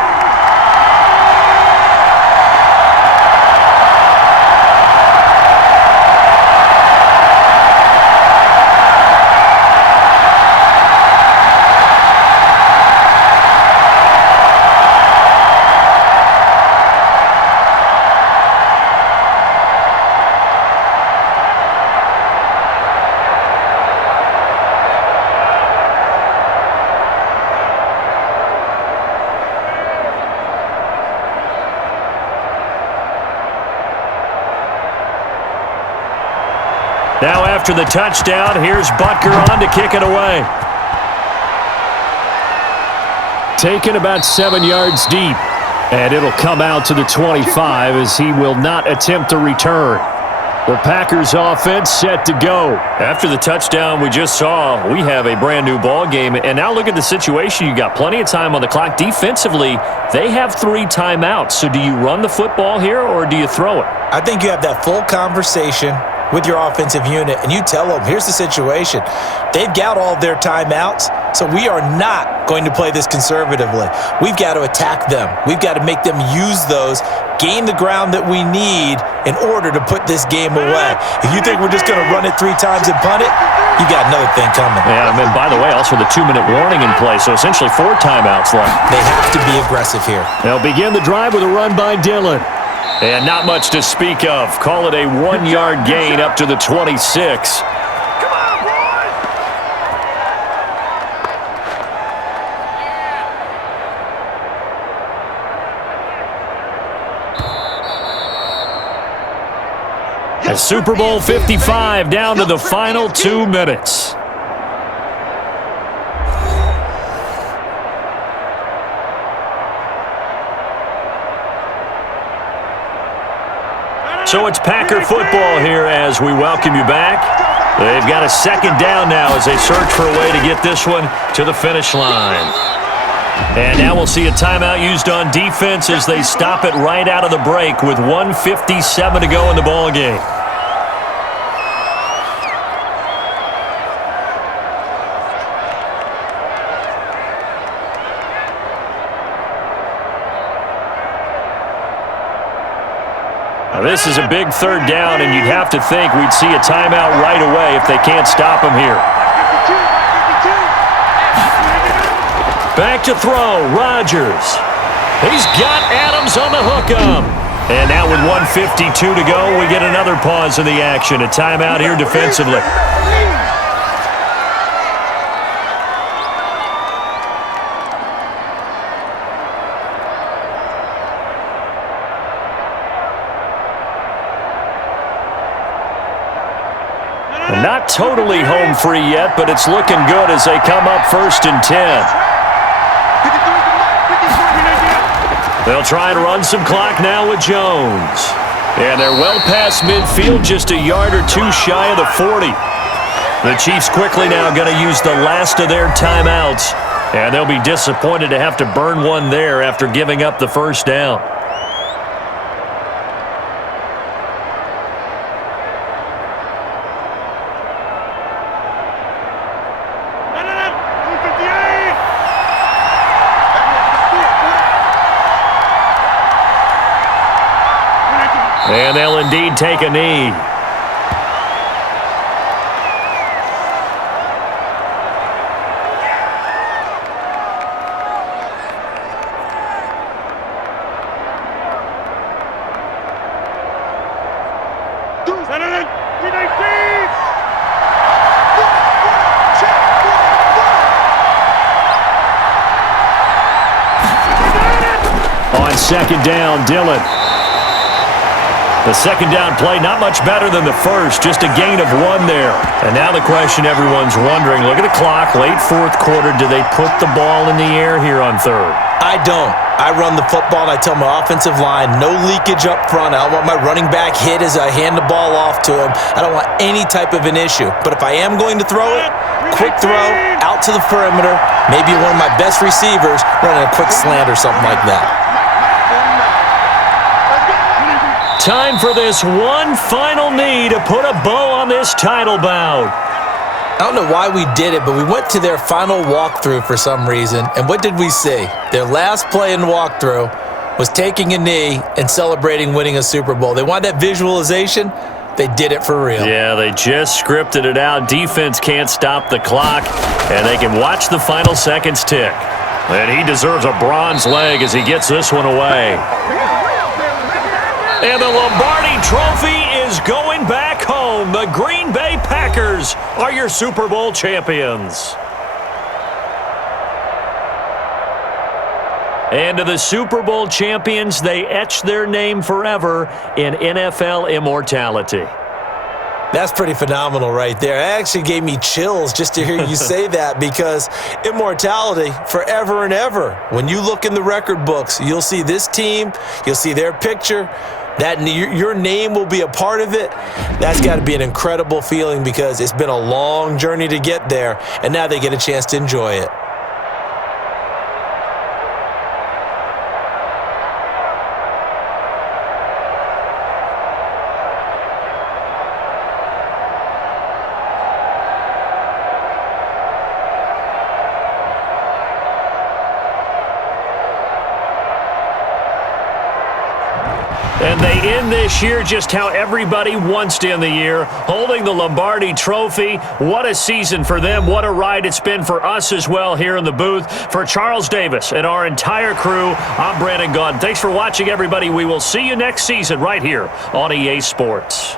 after the touchdown. Here's Butker on to kick it away. Taken about 7 yards deep. And it'll come out to the 25 as he will not attempt to return. The Packers offense set to go. After the touchdown we just saw, we have a brand new ball game. And now look at the situation. You got plenty of time on the clock. Defensively, they have 3 timeouts. So do you run the football here or do you throw it? I think you have that full conversation with your offensive unit, and you tell them, here's the situation. They've got all their timeouts, so we are not going to play this conservatively. We've got to attack them. We've got to make them use those, gain the ground that we need in order to put this game away. If you think we're just going to run it 3 times and punt it, you got another thing coming. Yeah, and by the way, also the 2-minute warning in play, so essentially 4 timeouts left. They have to be aggressive here. They'll begin the drive with a run by Dillon. And not much to speak of. Call it a 1-yard gain up to the 26. Come on, boys! A Super Bowl 55 down to the final 2 minutes. So it's Packer football here as we welcome you back. They've got a 2nd down now as they search for a way to get this one to the finish line. And now we'll see a timeout used on defense as they stop it right out of the break with 1:57 to go in the ball game. Now this is a big 3rd down, and you'd have to think we'd see a timeout right away if they can't stop him here. Back to throw, Rodgers. He's got Adams on the hook-up. And now with 1:52 to go, we get another pause in the action. A timeout here defensively. Not totally home free yet, but it's looking good as they come up 1st and 10. They'll try and run some clock now with Jones. And they're well past midfield, just a yard or 2 shy of the 40. The Chiefs quickly now going to use the last of their timeouts. And they'll be disappointed to have to burn one there after giving up the 1st down. And they'll indeed take a knee. On 2nd down, Dillon. The 2nd down play, not much better than the first, just a gain of 1 there. And now the question everyone's wondering, look at the clock, late 4th quarter, do they put the ball in the air here on 3rd? I don't. I run the football, and I tell my offensive line, no leakage up front. I don't want my running back hit as I hand the ball off to him. I don't want any type of an issue. But if I am going to throw it, quick throw, out to the perimeter, maybe one of my best receivers running a quick slant or something like that. Time for this one final knee to put a bow on this title bout. I don't know why we did it, but we went to their final walkthrough for some reason. And what did we see? Their last play in walkthrough was taking a knee and celebrating winning a Super Bowl. They wanted that visualization. They did it for real. Yeah, they just scripted it out. Defense can't stop the clock, and they can watch the final seconds tick. And he deserves a bronze leg as he gets this one away. And the Lombardi Trophy is going back home. The Green Bay Packers are your Super Bowl champions. And to the Super Bowl champions, they etch their name forever in NFL immortality. That's pretty phenomenal right there. It actually gave me chills just to hear you say that, because immortality forever and ever. When you look in the record books, you'll see this team, you'll see their picture, that your name will be a part of it. That's got to be an incredible feeling, because it's been a long journey to get there, and now they get a chance to enjoy it. And they end this year just how everybody wants to end the year, holding the Lombardi Trophy. What a season for them. What a ride it's been for us as well here in the booth. For Charles Davis and our entire crew, I'm Brandon Gaudin. Thanks for watching, everybody. We will see you next season right here on EA Sports.